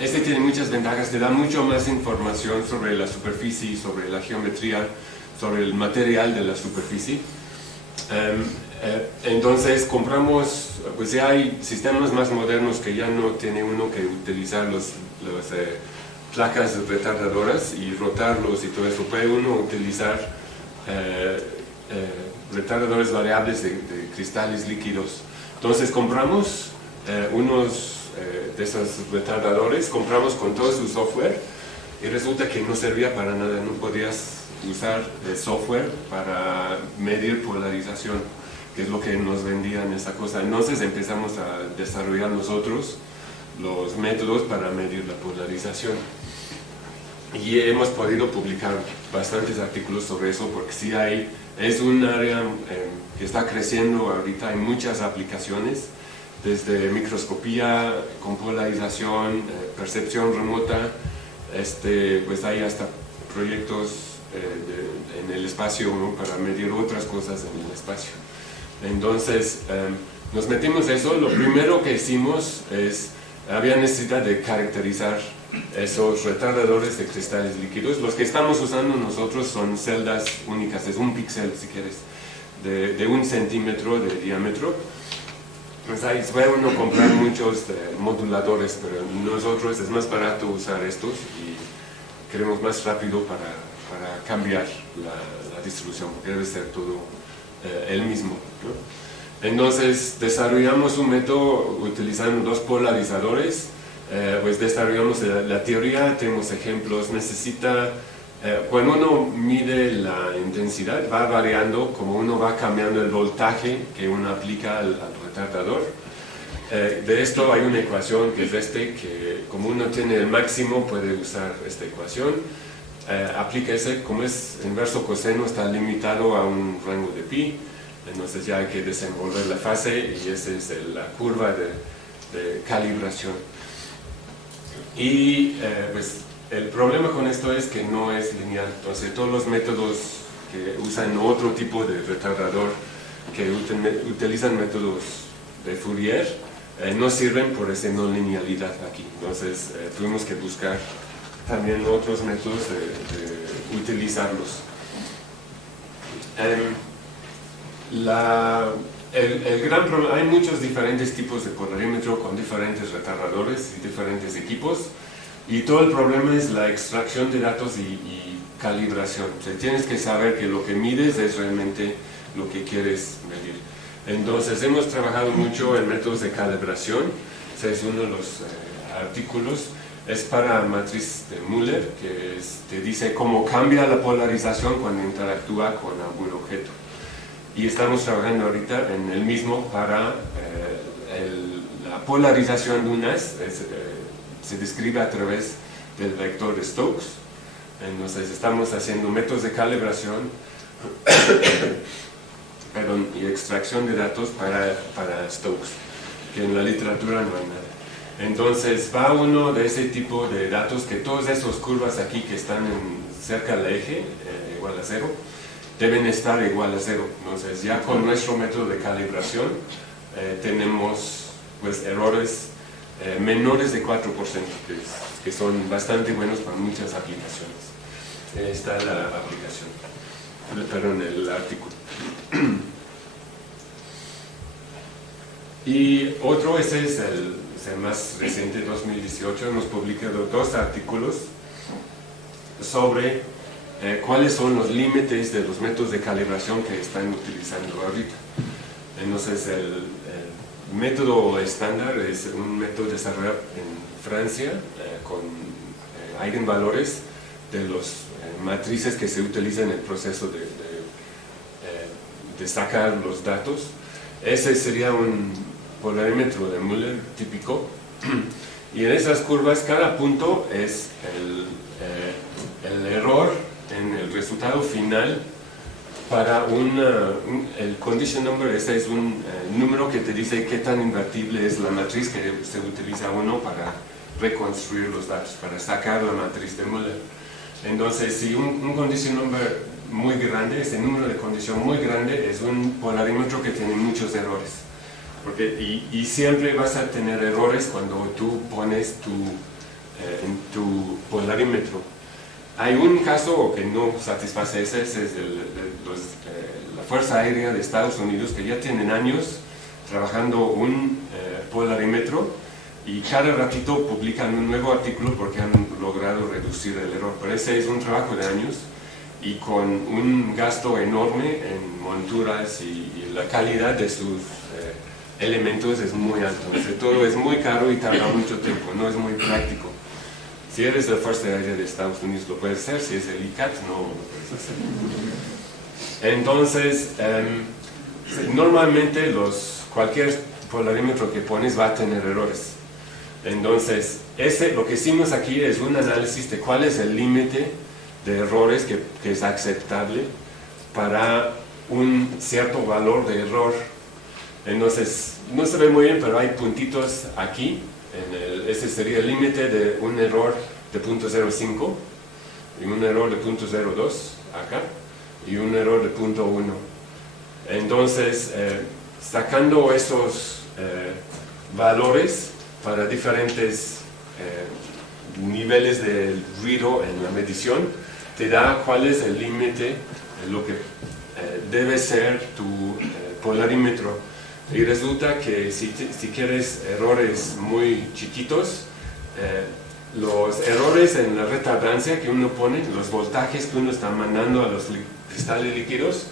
Este tiene muchas ventajas, te da mucho más información sobre la superficie, sobre la geometría, sobre el material de la superficie. Entonces compramos, pues ya hay sistemas más modernos que ya no tiene uno que utilizar las placas retardadoras y rotarlos y todo eso. Puede uno utilizar retardadores variables de cristales líquidos. Entonces compramos unos de esos retardadores, compramos con todo su software y resulta que no servía para nada, no podías usar el software para medir polarización, que es lo que nos vendían esa cosa. Entonces empezamos a desarrollar nosotros los métodos para medir la polarización. Y hemos podido publicar bastantes artículos sobre eso porque sí es un área que está creciendo ahorita, hay muchas aplicaciones, desde microscopía con polarización, percepción remota, pues hay hasta proyectos en el espacio, ¿no?, para medir otras cosas en el espacio. Entonces nos metimos eso. Lo primero que hicimos había necesidad de caracterizar esos retardadores de cristales líquidos. Los que estamos usando nosotros son celdas únicas, es un píxel si quieres, de 1 centímetro de diámetro. Pues ahí puede uno comprar muchos moduladores, pero nosotros es más barato usar estos y queremos más rápido para cambiar la distribución, porque debe ser todo el mismo, ¿no? Entonces desarrollamos un método utilizando 2 polarizadores. Pues desarrollamos la teoría, tenemos ejemplos. Cuando uno mide la intensidad, va variando como uno va cambiando el voltaje que uno aplica al retardador. De esto hay una ecuación que es que como uno tiene el máximo puede usar esta ecuación. Aplica ese, como es inverso coseno, está limitado a un rango de pi, entonces ya hay que desenvolver la fase y esa es la curva de calibración. Y pues el problema con esto es que no es lineal, entonces todos los métodos que usan otro tipo de retardador, que utilizan métodos de Fourier, no sirven por esa no linealidad aquí. Entonces tuvimos que buscar también otros métodos de utilizarlos. El gran problema, hay muchos diferentes tipos de polarímetro con diferentes retardadores y diferentes equipos, y todo el problema es la extracción de datos y calibración. O sea, tienes que saber que lo que mides es realmente lo que quieres medir. Entonces hemos trabajado mucho en métodos de calibración. Ese es uno de los artículos. Es para matriz de Müller, que te dice cómo cambia la polarización cuando interactúa con algún objeto. Y estamos trabajando ahorita en el mismo para la polarización de unas, se describe a través del vector de Stokes. Entonces estamos haciendo métodos de calibración y extracción de datos para Stokes, que en la literatura no hay nada. Entonces va uno de ese tipo de datos, que todas esas curvas aquí que están cerca del eje, igual a 0, deben estar igual a 0. Entonces ya con nuestro método de calibración tenemos pues errores menores de 4%, que son bastante buenos para muchas aplicaciones. Está la aplicación, perdón, el artículo. Y otro, ese es el más reciente, 2018, hemos publicado 2 artículos sobre cuáles son los límites de los métodos de calibración que están utilizando ahorita. Entonces el método estándar es un método desarrollado en Francia con eigenvalores de las matrices que se utilizan en el proceso de sacar los datos. Ese sería un polarímetro de Müller típico, y en esas curvas cada punto es el error en el resultado final para el condition number. Ese es un número que te dice qué tan invertible es la matriz que se utiliza uno para reconstruir los datos, para sacar la matriz de Müller. Entonces, si un condition number muy grande, ese número de condición muy grande, es un polarímetro que tiene muchos errores. y siempre vas a tener errores cuando tú pones en tu polarímetro. Hay un caso que no satisface ese es la Fuerza Aérea de Estados Unidos, que ya tienen años trabajando un polarímetro, y cada ratito publican un nuevo artículo porque han logrado reducir el error. Pero ese es un trabajo de años y con un gasto enorme en monturas y la calidad de sus elementos es muy alto. Todo es muy caro y tarda mucho tiempo, no es muy práctico. Si eres de la Fuerza Aérea de Estados Unidos lo puedes hacer, si es el ICAT no lo puedes hacer. Entonces, normalmente cualquier polarímetro que pones va a tener errores. Entonces, lo que hicimos aquí es un análisis de cuál es el límite de errores que es aceptable para un cierto valor de error. Entonces, no se ve muy bien, pero hay puntitos aquí. Ese sería el límite de un error de 0.05 y un error de 0.02 acá y un error de 0.1. Entonces, sacando esos valores para diferentes niveles de ruido en la medición, te da cuál es el límite, lo que debe ser tu polarímetro. Y resulta que si quieres errores muy chiquitos, los errores en la retardancia que uno pone, los voltajes que uno está mandando a los cristales líquidos,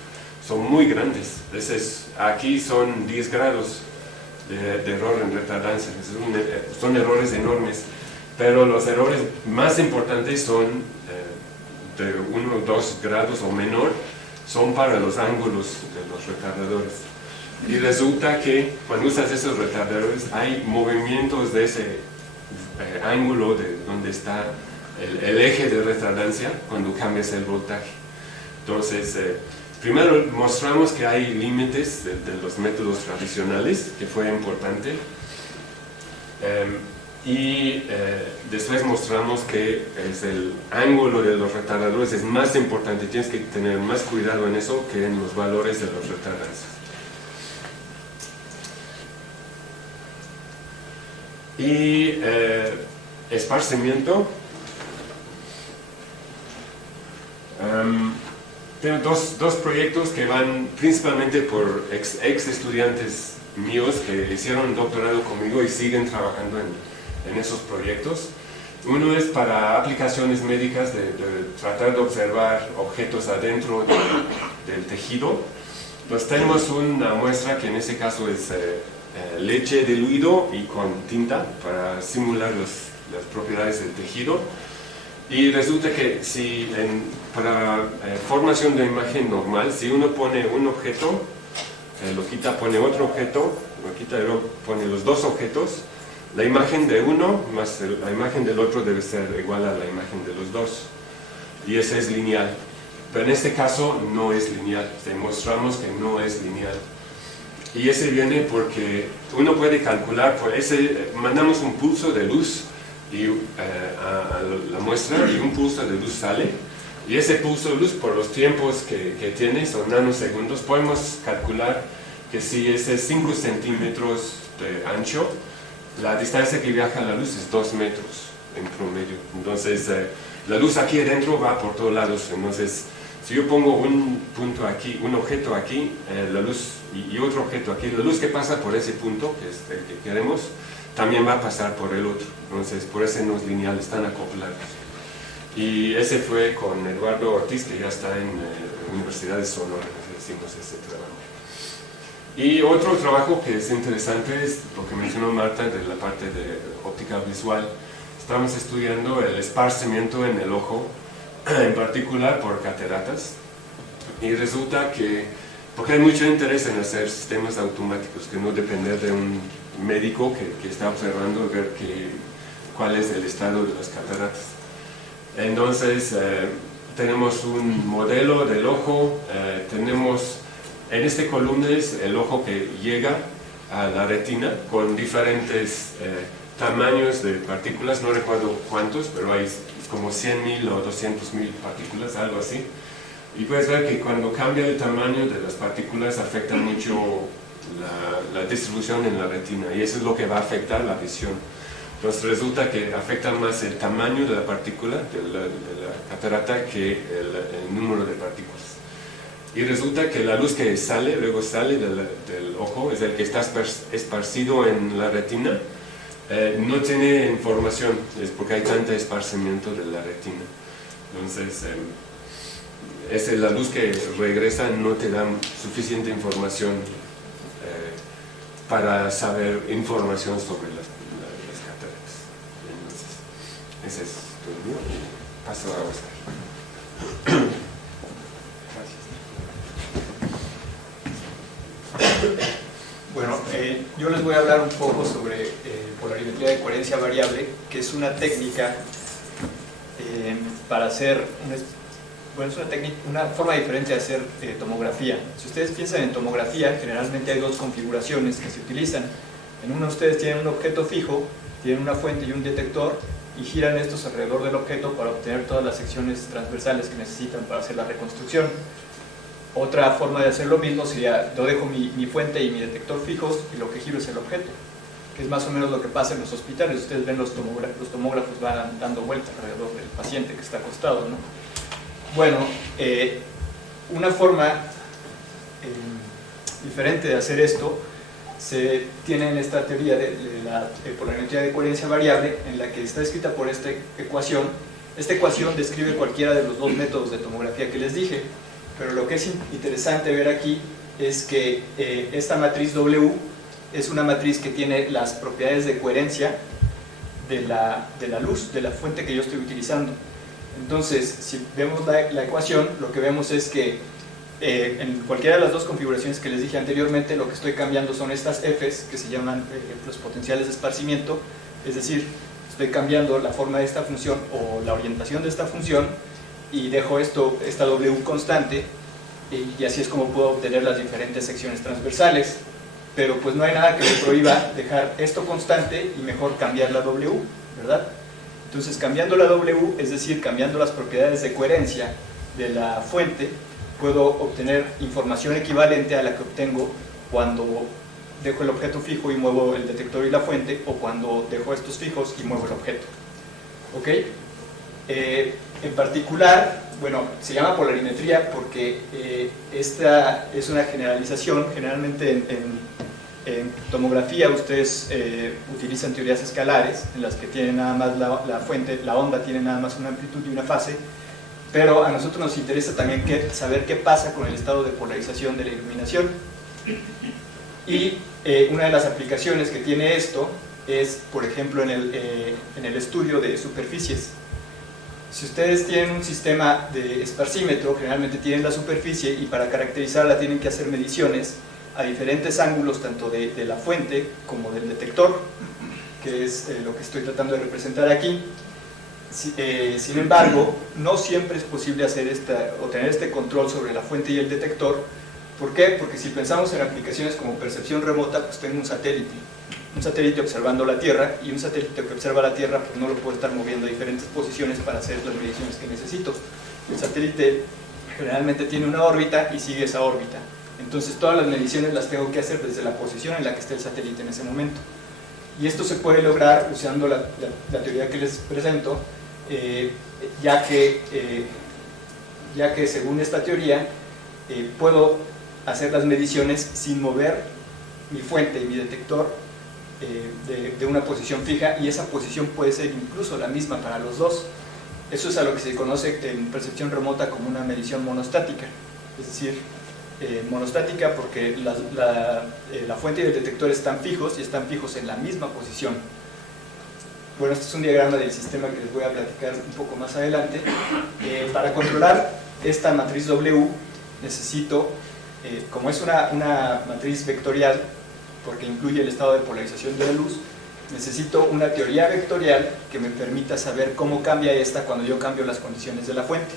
son muy grandes. Entonces, aquí son 10 grados de error en retardancia. Son errores enormes. Pero los errores más importantes son de 1 o 2 grados o menor, son para los ángulos de los retardadores. Y resulta que cuando usas esos retardadores hay movimientos de ese ángulo de donde está el eje de retardancia cuando cambias el voltaje. Entonces, primero mostramos que hay límites de los métodos tradicionales, que fue importante. Después mostramos que el ángulo de los retardadores es más importante, tienes que tener más cuidado en eso que en los valores de los retardantes. Y esparcimiento. Tengo dos proyectos que van principalmente por ex estudiantes míos que hicieron doctorado conmigo y siguen trabajando en esos proyectos. Uno es para aplicaciones médicas de tratar de observar objetos adentro del tejido. Entonces tenemos una muestra que en este caso es leche diluido y con tinta para simular las propiedades del tejido. Y resulta que para formación de imagen normal, si uno pone un objeto, lo quita, pone otro objeto, lo quita y luego pone los dos objetos, la imagen de uno más la imagen del otro debe ser igual a la imagen de los dos. Y ese es lineal. Pero en este caso no es lineal, demostramos que no es lineal. Y ese viene porque uno puede calcular, mandamos un pulso de luz a la muestra y un pulso de luz sale. Y ese pulso de luz, por los tiempos que tiene, son nanosegundos, podemos calcular que si ese es 5 centímetros de ancho, la distancia que viaja la luz es 2 metros en promedio. Entonces, la luz aquí adentro va por todos lados. Entonces, si yo pongo un punto aquí, un objeto aquí, la luz y otro objeto aquí, la luz que pasa por ese punto, que es el que queremos, también va a pasar por el otro. Entonces, por eso no es lineal, están acoplados. Y ese fue con Eduardo Ortiz, que ya está en la Universidad de Sonora, hicimos ese trabajo. Y otro trabajo que es interesante es lo que mencionó Marta de la parte de óptica visual. Estamos estudiando el esparcimiento en el ojo, en particular por cataratas. Y resulta que, porque hay mucho interés en hacer sistemas automáticos, que no depender de un médico que está observando ver cuál es el estado de las cataratas. Entonces, tenemos un modelo del ojo, tenemos en este columna es el ojo que llega a la retina con diferentes tamaños de partículas, no recuerdo cuántos, pero hay como 100.000 o 200.000 partículas, algo así. Y puedes ver que cuando cambia el tamaño de las partículas afecta mucho la distribución en la retina, y eso es lo que va a afectar la visión. Entonces resulta que afecta más el tamaño de la partícula, de la catarata, que el número de partículas. Y resulta que la luz que luego sale del ojo, es el que está esparcido en la retina, no tiene información, es porque hay tanto esparcimiento de la retina. Entonces, la luz que regresa no te da suficiente información para saber información sobre las cataratas. Entonces, ese es todo mío. Paso a Oscar. Bueno, yo les voy a hablar un poco sobre polarimetría de coherencia variable, que es una técnica para hacer una forma diferente de hacer tomografía. Si ustedes piensan en tomografía, generalmente hay dos configuraciones que se utilizan. En una ustedes tienen un objeto fijo, tienen una fuente y un detector, y giran estos alrededor del objeto para obtener todas las secciones transversales que necesitan para hacer la reconstrucción. Otra forma de hacer lo mismo sería, yo dejo mi fuente y mi detector fijos y lo que giro es el objeto, que es más o menos lo que pasa en los hospitales. Ustedes ven los tomógrafos van dando vueltas alrededor del paciente que está acostado, ¿no? Bueno, una forma diferente de hacer esto se tiene en esta teoría de la polarimetría de coherencia variable, en la que está escrita por esta ecuación. Esta ecuación describe cualquiera de los dos métodos de tomografía que les dije, pero lo que es interesante ver aquí es que esta matriz W es una matriz que tiene las propiedades de coherencia de la luz, de la fuente que yo estoy utilizando. Entonces, si vemos la ecuación, lo que vemos es que en cualquiera de las dos configuraciones que les dije anteriormente, lo que estoy cambiando son estas Fs, que se llaman los potenciales de esparcimiento, es decir, estoy cambiando la forma de esta función o la orientación de esta función, y dejo esta W constante, y así es como puedo obtener las diferentes secciones transversales. Pero pues no hay nada que me prohíba dejar esto constante y mejor cambiar la W, ¿verdad? Entonces, cambiando la W, es decir, cambiando las propiedades de coherencia de la fuente, puedo obtener información equivalente a la que obtengo cuando dejo el objeto fijo y muevo el detector y la fuente, o cuando dejo estos fijos y muevo el objeto. ¿Ok? En particular, bueno, se llama polarimetría porque esta es una generalización. Generalmente en tomografía ustedes utilizan teorías escalares, en las que tienen nada más la fuente, la onda tiene nada más una amplitud y una fase, pero a nosotros nos interesa también saber qué pasa con el estado de polarización de la iluminación. Y una de las aplicaciones que tiene esto es, por ejemplo, en el estudio de superficies. Si ustedes tienen un sistema de esparcímetro, generalmente tienen la superficie, y para caracterizarla tienen que hacer mediciones a diferentes ángulos, tanto de la fuente como del detector, que es lo que estoy tratando de representar aquí. Sin embargo, no siempre es posible tener este control sobre la fuente y el detector. ¿Por qué? Porque si pensamos en aplicaciones como percepción remota, pues tengo un satélite observando la Tierra, y un satélite que observa la Tierra pues no lo puedo estar moviendo a diferentes posiciones para hacer las mediciones que necesito. El satélite generalmente tiene una órbita y sigue esa órbita, entonces todas las mediciones las tengo que hacer desde la posición en la que esté el satélite en ese momento. Y esto se puede lograr usando la teoría que les presento, ya que según esta teoría puedo hacer las mediciones sin mover mi fuente y mi detector de una posición fija, y esa posición puede ser incluso la misma para los dos. Eso es a lo que se conoce en percepción remota como una medición monostática, es decir, monostática porque la fuente y el detector están fijos, y están fijos en la misma posición. Bueno, este es un diagrama del sistema que les voy a platicar un poco más adelante. Para controlar esta matriz W necesito, como es una matriz vectorial, porque incluye el estado de polarización de la luz, necesito una teoría vectorial que me permita saber cómo cambia esta cuando yo cambio las condiciones de la fuente.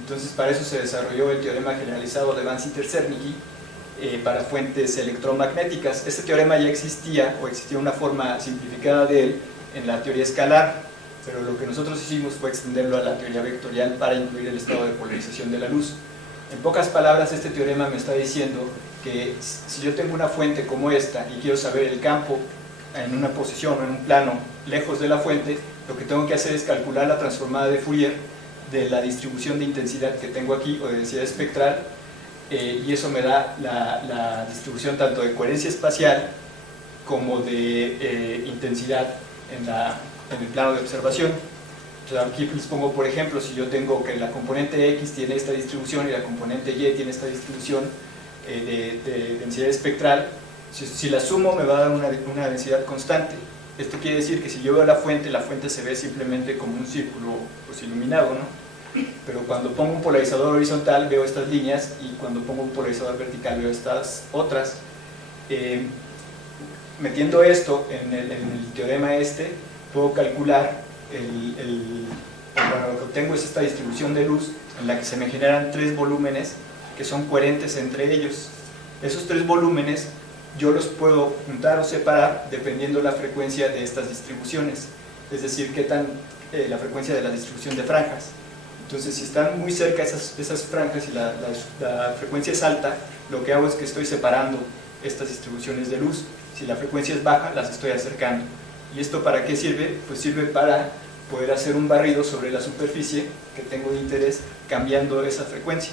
Entonces, para eso se desarrolló el teorema generalizado de Van Sitter-Zernike para fuentes electromagnéticas. Este teorema ya existía, o existía una forma simplificada de él en la teoría escalar, pero lo que nosotros hicimos fue extenderlo a la teoría vectorial para incluir el estado de polarización de la luz. En pocas palabras, este teorema me está diciendo que si yo tengo una fuente como esta y quiero saber el campo en una posición o en un plano lejos de la fuente, lo que tengo que hacer es calcular la transformada de Fourier de la distribución de intensidad que tengo aquí, o de densidad espectral, y eso me da la distribución tanto de coherencia espacial como de intensidad en el plano de observación. Entonces aquí les pongo, por ejemplo, si yo tengo que la componente X tiene esta distribución y la componente Y tiene esta distribución de densidad espectral, si la sumo me va a dar una densidad constante. Esto quiere decir que si yo veo la fuente se ve simplemente como un círculo pues, iluminado, ¿no? Pero cuando pongo un polarizador horizontal veo estas líneas, y cuando pongo un polarizador vertical veo estas otras. Metiendo esto en el teorema puedo calcular bueno, lo que obtengo es esta distribución de luz en la que se me generan 3 volúmenes que son coherentes entre ellos. Esos 3 volúmenes yo los puedo juntar o separar dependiendo de la frecuencia de estas distribuciones, es decir, la frecuencia de la distribución de franjas. Entonces, si están muy cerca esas franjas y la frecuencia es alta, lo que hago es que estoy separando estas distribuciones de luz. Si la frecuencia es baja, las estoy acercando. ¿Y esto para qué sirve? Pues sirve para poder hacer un barrido sobre la superficie que tengo de interés, cambiando esa frecuencia.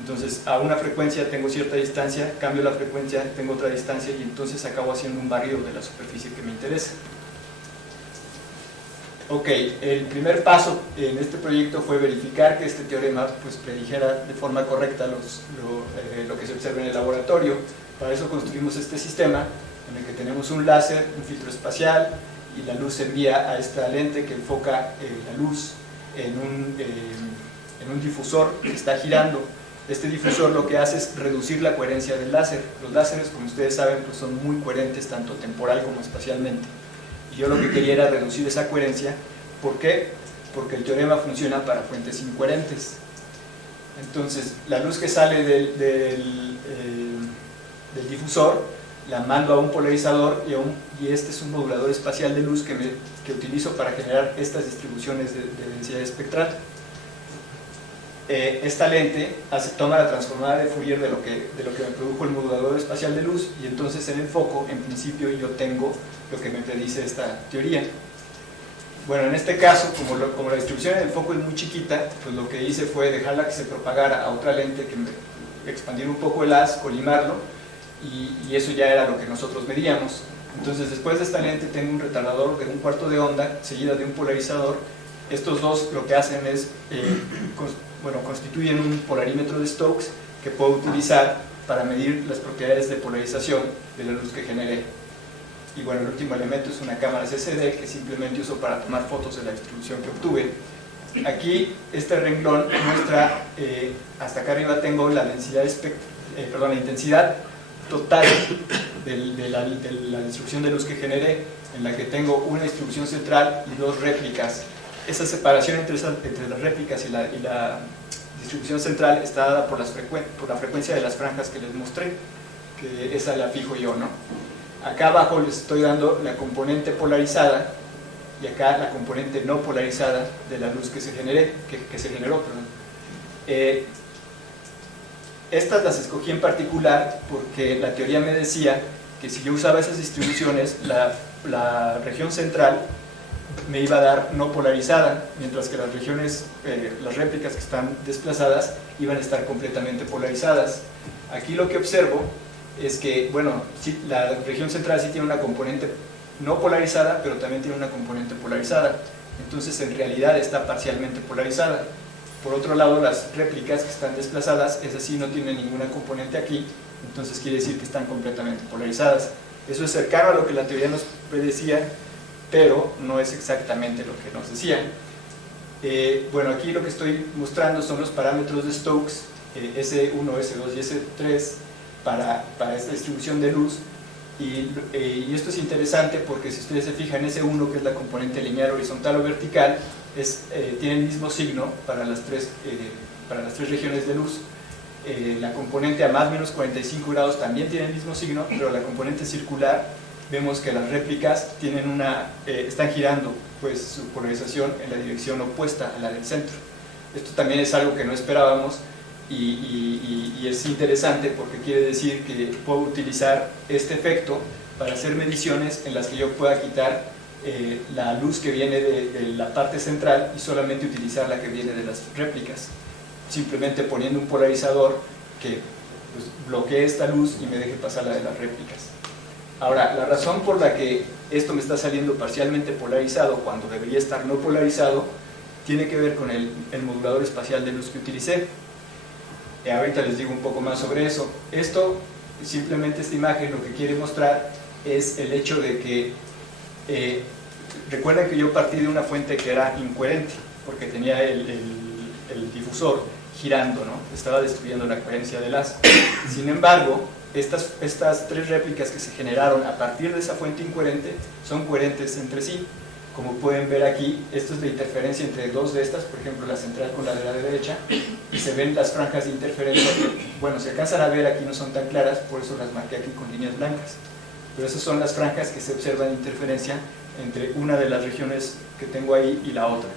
Entonces, a una frecuencia tengo cierta distancia, cambio la frecuencia, tengo otra distancia, y entonces acabo haciendo un barrido de la superficie que me interesa. Ok, el primer paso en este proyecto fue verificar que este teorema pues, predijera de forma correcta lo que se observa en el laboratorio. Para eso construimos este sistema en el que tenemos un láser, un filtro espacial, y la luz se envía a esta lente que enfoca la luz en un difusor que está girando. Este difusor lo que hace es reducir la coherencia del láser. Los láseres, como ustedes saben, pues son muy coherentes tanto temporal como espacialmente. Y yo lo que quería era reducir esa coherencia. ¿Por qué? Porque el teorema funciona para fuentes incoherentes. Entonces, la luz que sale del difusor la mando a un polarizador, y este es un modulador espacial de luz que utilizo para generar estas distribuciones de densidad espectral. Esta lente toma la transformada de Fourier de lo que me produjo el modulador espacial de luz, y entonces en el foco, en principio, yo tengo lo que me predice esta teoría. Bueno, en este caso, como la distribución en el foco es muy chiquita, pues lo que hice fue dejarla que se propagara a otra lente, expandir un poco el haz, colimarlo, y eso ya era lo que nosotros medíamos. Entonces, después de esta lente tengo un retardador de 1/4 de onda, seguida de un polarizador. Estos dos lo que hacen es, constituyen un polarímetro de Stokes que puedo utilizar para medir las propiedades de polarización de la luz que generé. Y bueno, el último elemento es una cámara CCD que simplemente uso para tomar fotos de la distribución que obtuve. Aquí este renglón muestra, hasta acá arriba tengo la la intensidad total de la distribución de luz que generé, en la que tengo una distribución central y 2 réplicas. Esa separación entre las réplicas y la distribución central está dada por la frecuencia de las franjas que les mostré, que esa la fijo yo, ¿no? Acá abajo les estoy dando la componente polarizada, y acá la componente no polarizada de la luz que se generó. Estas las escogí en particular porque la teoría me decía que si yo usaba esas distribuciones, la región central me iba a dar no polarizada, mientras que las regiones, las réplicas que están desplazadas, iban a estar completamente polarizadas. Aquí lo que observo es que, bueno, sí, la región central sí tiene una componente no polarizada, pero también tiene una componente polarizada. Entonces, en realidad está parcialmente polarizada. Por otro lado, las réplicas que están desplazadas, esas sí no tienen ninguna componente aquí, entonces quiere decir que están completamente polarizadas. Eso es cercano a lo que la teoría nos predecía, pero no es exactamente lo que nos decía. Bueno, aquí lo que estoy mostrando son los parámetros de Stokes, S1, S2 y S3, para esta distribución de luz, y esto es interesante porque si ustedes se fijan, S1, que es la componente lineal, horizontal o vertical, tiene el mismo signo para las tres regiones de luz. La componente a más menos 45 grados también tiene el mismo signo, pero la componente circular, vemos que las réplicas están girando pues, su polarización en la dirección opuesta a la del centro. Esto también es algo que no esperábamos, y es interesante porque quiere decir que puedo utilizar este efecto para hacer mediciones en las que yo pueda quitar la luz que viene de la parte central y solamente utilizar la que viene de las réplicas, simplemente poniendo un polarizador que pues, bloquee esta luz y me deje pasar la de las réplicas. Ahora, la razón por la que esto me está saliendo parcialmente polarizado cuando debería estar no polarizado tiene que ver con el modulador espacial de luz que utilicé. Ahorita les digo un poco más sobre eso. Esto, simplemente esta imagen lo que quiere mostrar es el hecho de que recuerden que yo partí de una fuente que era incoherente porque tenía el difusor girando, ¿no? Estaba destruyendo la coherencia del haz. Sin embargo, estas tres réplicas que se generaron a partir de esa fuente incoherente son coherentes entre sí. Como pueden ver aquí, esto es la interferencia entre dos de estas, por ejemplo la central con la de la derecha, y se ven las franjas de interferencia que, bueno, se alcanzan a ver aquí, no son tan claras, por eso las marqué aquí con líneas blancas, pero esas son las franjas que se observan de interferencia entre una de las regiones que tengo ahí y la otra.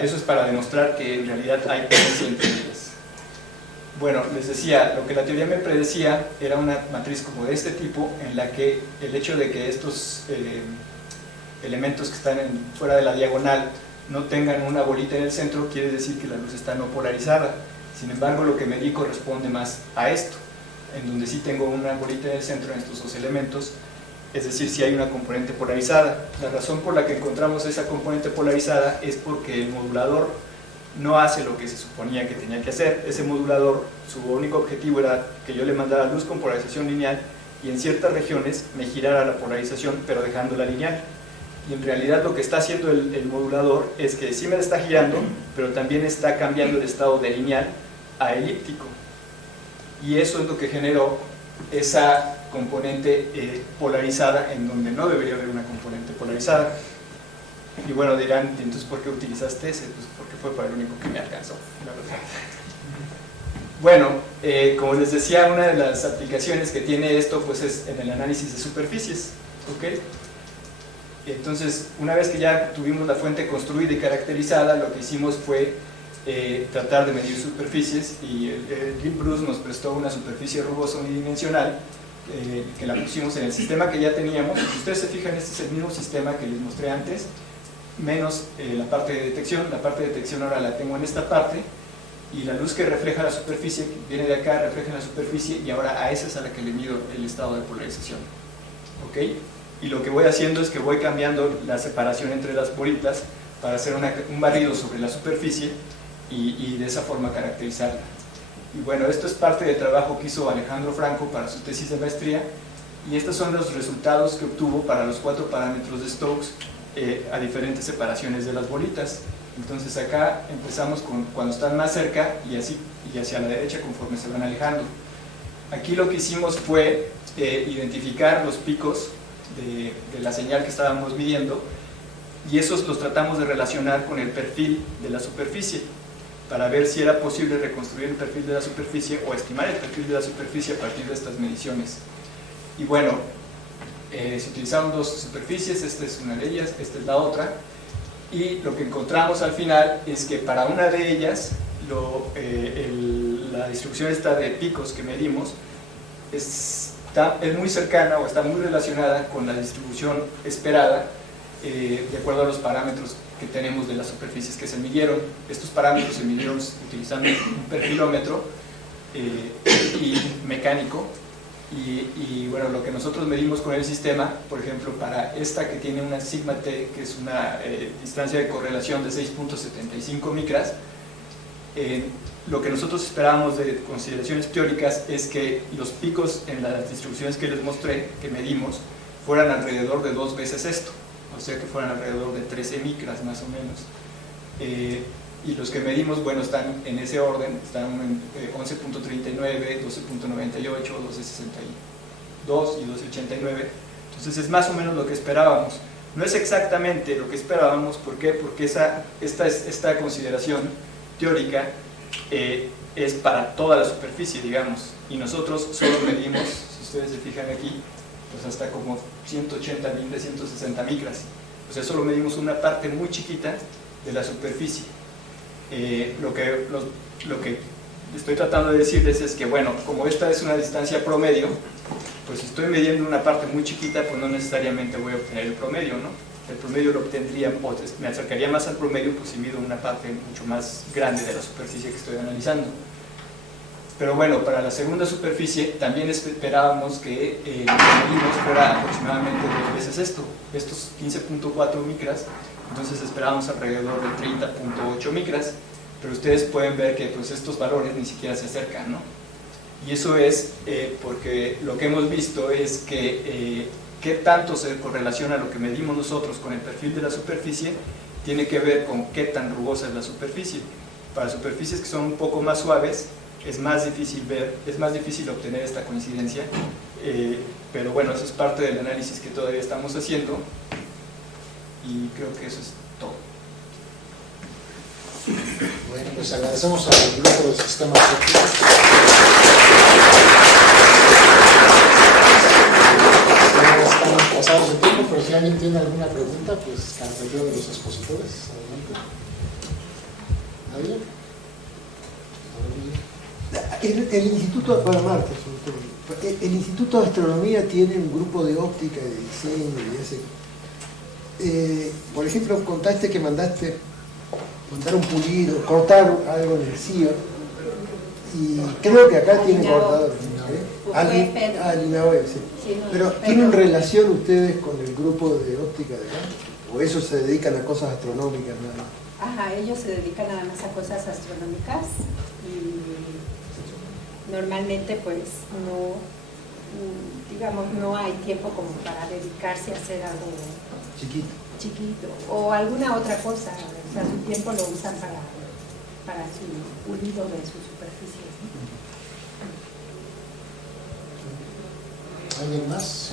Eso es para demostrar que en realidad hay coherencia entre ellas. Bueno, les decía, lo que la teoría me predecía era una matriz como de este tipo, en la que el hecho de que estos elementos que están fuera de la diagonal no tengan una bolita en el centro, quiere decir que la luz está no polarizada. Sin embargo, lo que medí corresponde más a esto, en donde sí tengo una bolita en el centro en estos dos elementos, es decir, sí hay una componente polarizada. La razón por la que encontramos esa componente polarizada es porque el modulador no hace lo que se suponía que tenía que hacer. Ese modulador, su único objetivo era que yo le mandara luz con polarización lineal y en ciertas regiones me girara la polarización, pero dejándola lineal. Y en realidad lo que está haciendo el modulador es que sí me la está girando, pero también está cambiando el estado de lineal a elíptico. Y eso es lo que generó esa componente polarizada en donde no debería haber una componente polarizada. Y bueno, dirán, entonces ¿por qué utilizaste ese? Pues porque fue para el único que me alcanzó, la verdad. Bueno, como les decía, una de las aplicaciones que tiene esto pues es en el análisis de superficies, ¿ok? Entonces, una vez que ya tuvimos la fuente construida y caracterizada, lo que hicimos fue tratar de medir superficies, y Gil Bruce nos prestó una superficie rugosa unidimensional que la pusimos en el sistema que ya teníamos. Si ustedes se fijan, este es el mismo sistema que les mostré antes, menos la parte de detección. La parte de detección ahora la tengo en esta parte, y la luz que refleja la superficie, que viene de acá, refleja la superficie, y ahora a esa es a la que le mido el estado de polarización, ¿ok? Y lo que voy haciendo es que voy cambiando la separación entre las bolitas para hacer un barrido sobre la superficie y de esa forma caracterizarla. Y bueno, esto es parte del trabajo que hizo Alejandro Franco para su tesis de maestría, y estos son los resultados que obtuvo para los 4 parámetros de Stokes a diferentes separaciones de las bolitas. Entonces acá empezamos con cuando están más cerca y hacia la derecha conforme se van alejando. Aquí lo que hicimos fue identificar los picos de la señal que estábamos midiendo, y esos los tratamos de relacionar con el perfil de la superficie para ver si era posible reconstruir el perfil de la superficie o estimar el perfil de la superficie a partir de estas mediciones. Y bueno, se utilizaron 2 superficies, esta es una de ellas, esta es la otra, y lo que encontramos al final es que para una de ellas la distribución esta de picos que medimos es muy cercana o está muy relacionada con la distribución esperada de acuerdo a los parámetros que tenemos de las superficies que se midieron. Estos parámetros se midieron utilizando un perfilómetro y mecánico, y bueno, lo que nosotros medimos con el sistema, por ejemplo, para esta que tiene una sigma t, que es una distancia de correlación de 6.75 micras, lo que nosotros esperábamos de consideraciones teóricas es que los picos en las distribuciones que les mostré, que medimos, fueran alrededor de 2 veces esto, o sea que fueran alrededor de 13 micras más o menos. Y los que medimos, bueno, están en ese orden, están en 11.39, 12.98, 12.62 y 12.89, entonces es más o menos lo que esperábamos. No es exactamente lo que esperábamos. ¿Por qué? Porque esta consideración teórica es para toda la superficie, digamos, y nosotros solo medimos, si ustedes se fijan aquí, pues hasta como 180 de 160 micras, o sea, solo medimos una parte muy chiquita de la superficie. Lo que estoy tratando de decirles es que, bueno, como esta es una distancia promedio, pues si estoy midiendo una parte muy chiquita, pues no necesariamente voy a obtener el promedio, ¿no? El promedio lo obtendría, o me acercaría más al promedio, pues si mido una parte mucho más grande de la superficie que estoy analizando. Pero bueno, para la segunda superficie también esperábamos que lo que medimos fuera aproximadamente 2 veces esto, estos 15.4 micras, entonces esperábamos alrededor de 30.8 micras, pero ustedes pueden ver que pues estos valores ni siquiera se acercan, ¿no? Y eso es porque lo que hemos visto es que qué tanto se correlaciona lo que medimos nosotros con el perfil de la superficie tiene que ver con qué tan rugosa es la superficie. Para superficies que son un poco más suaves es más difícil obtener esta coincidencia, pero bueno, eso es parte del análisis que todavía estamos haciendo y creo que eso es todo. Bueno, pues agradecemos al grupo de sistemas ópticos. Estamos pasados de tiempo, pero si alguien tiene alguna pregunta, pues carpeteo de los expositores. Adelante. ¿Nadie? El Instituto, para Marta, sobre todo, el Instituto de Astronomía tiene un grupo de óptica, de diseño y ese. Por ejemplo, contaste que mandaste montar un pulido, cortar algo en el CIO, y creo que acá tiene cortador. Linaoe, sí. Pero ¿tienen relación ustedes con el grupo de óptica de acá? ¿O eso se dedican a cosas astronómicas nada más? Ajá, ellos se dedican nada más a cosas astronómicas y normalmente pues no, digamos, no hay tiempo como para dedicarse a hacer algo chiquito o alguna otra cosa, o sea, su tiempo lo usan para su pulido de sus superficies, ¿no? ¿Alguien más?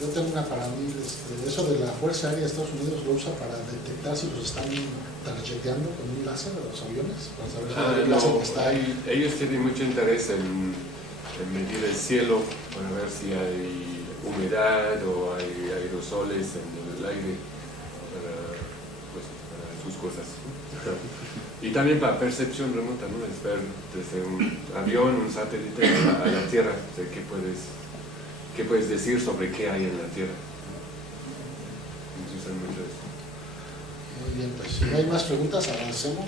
Yo tengo una para mí, eso de la Fuerza Aérea de Estados Unidos lo usa para detectar si los están tarjeteando con un láser a los aviones, para saber el láser que está ahí. Ellos tienen mucho interés en medir el cielo para ver si hay humedad o hay aerosoles en el aire para sus cosas. Y también para percepción remota, ¿no? Es ver desde un avión, un satélite a la Tierra, de qué puedes decir sobre qué hay en la Tierra. Usan mucho eso. Muy bien, pues si no hay más preguntas, avancemos.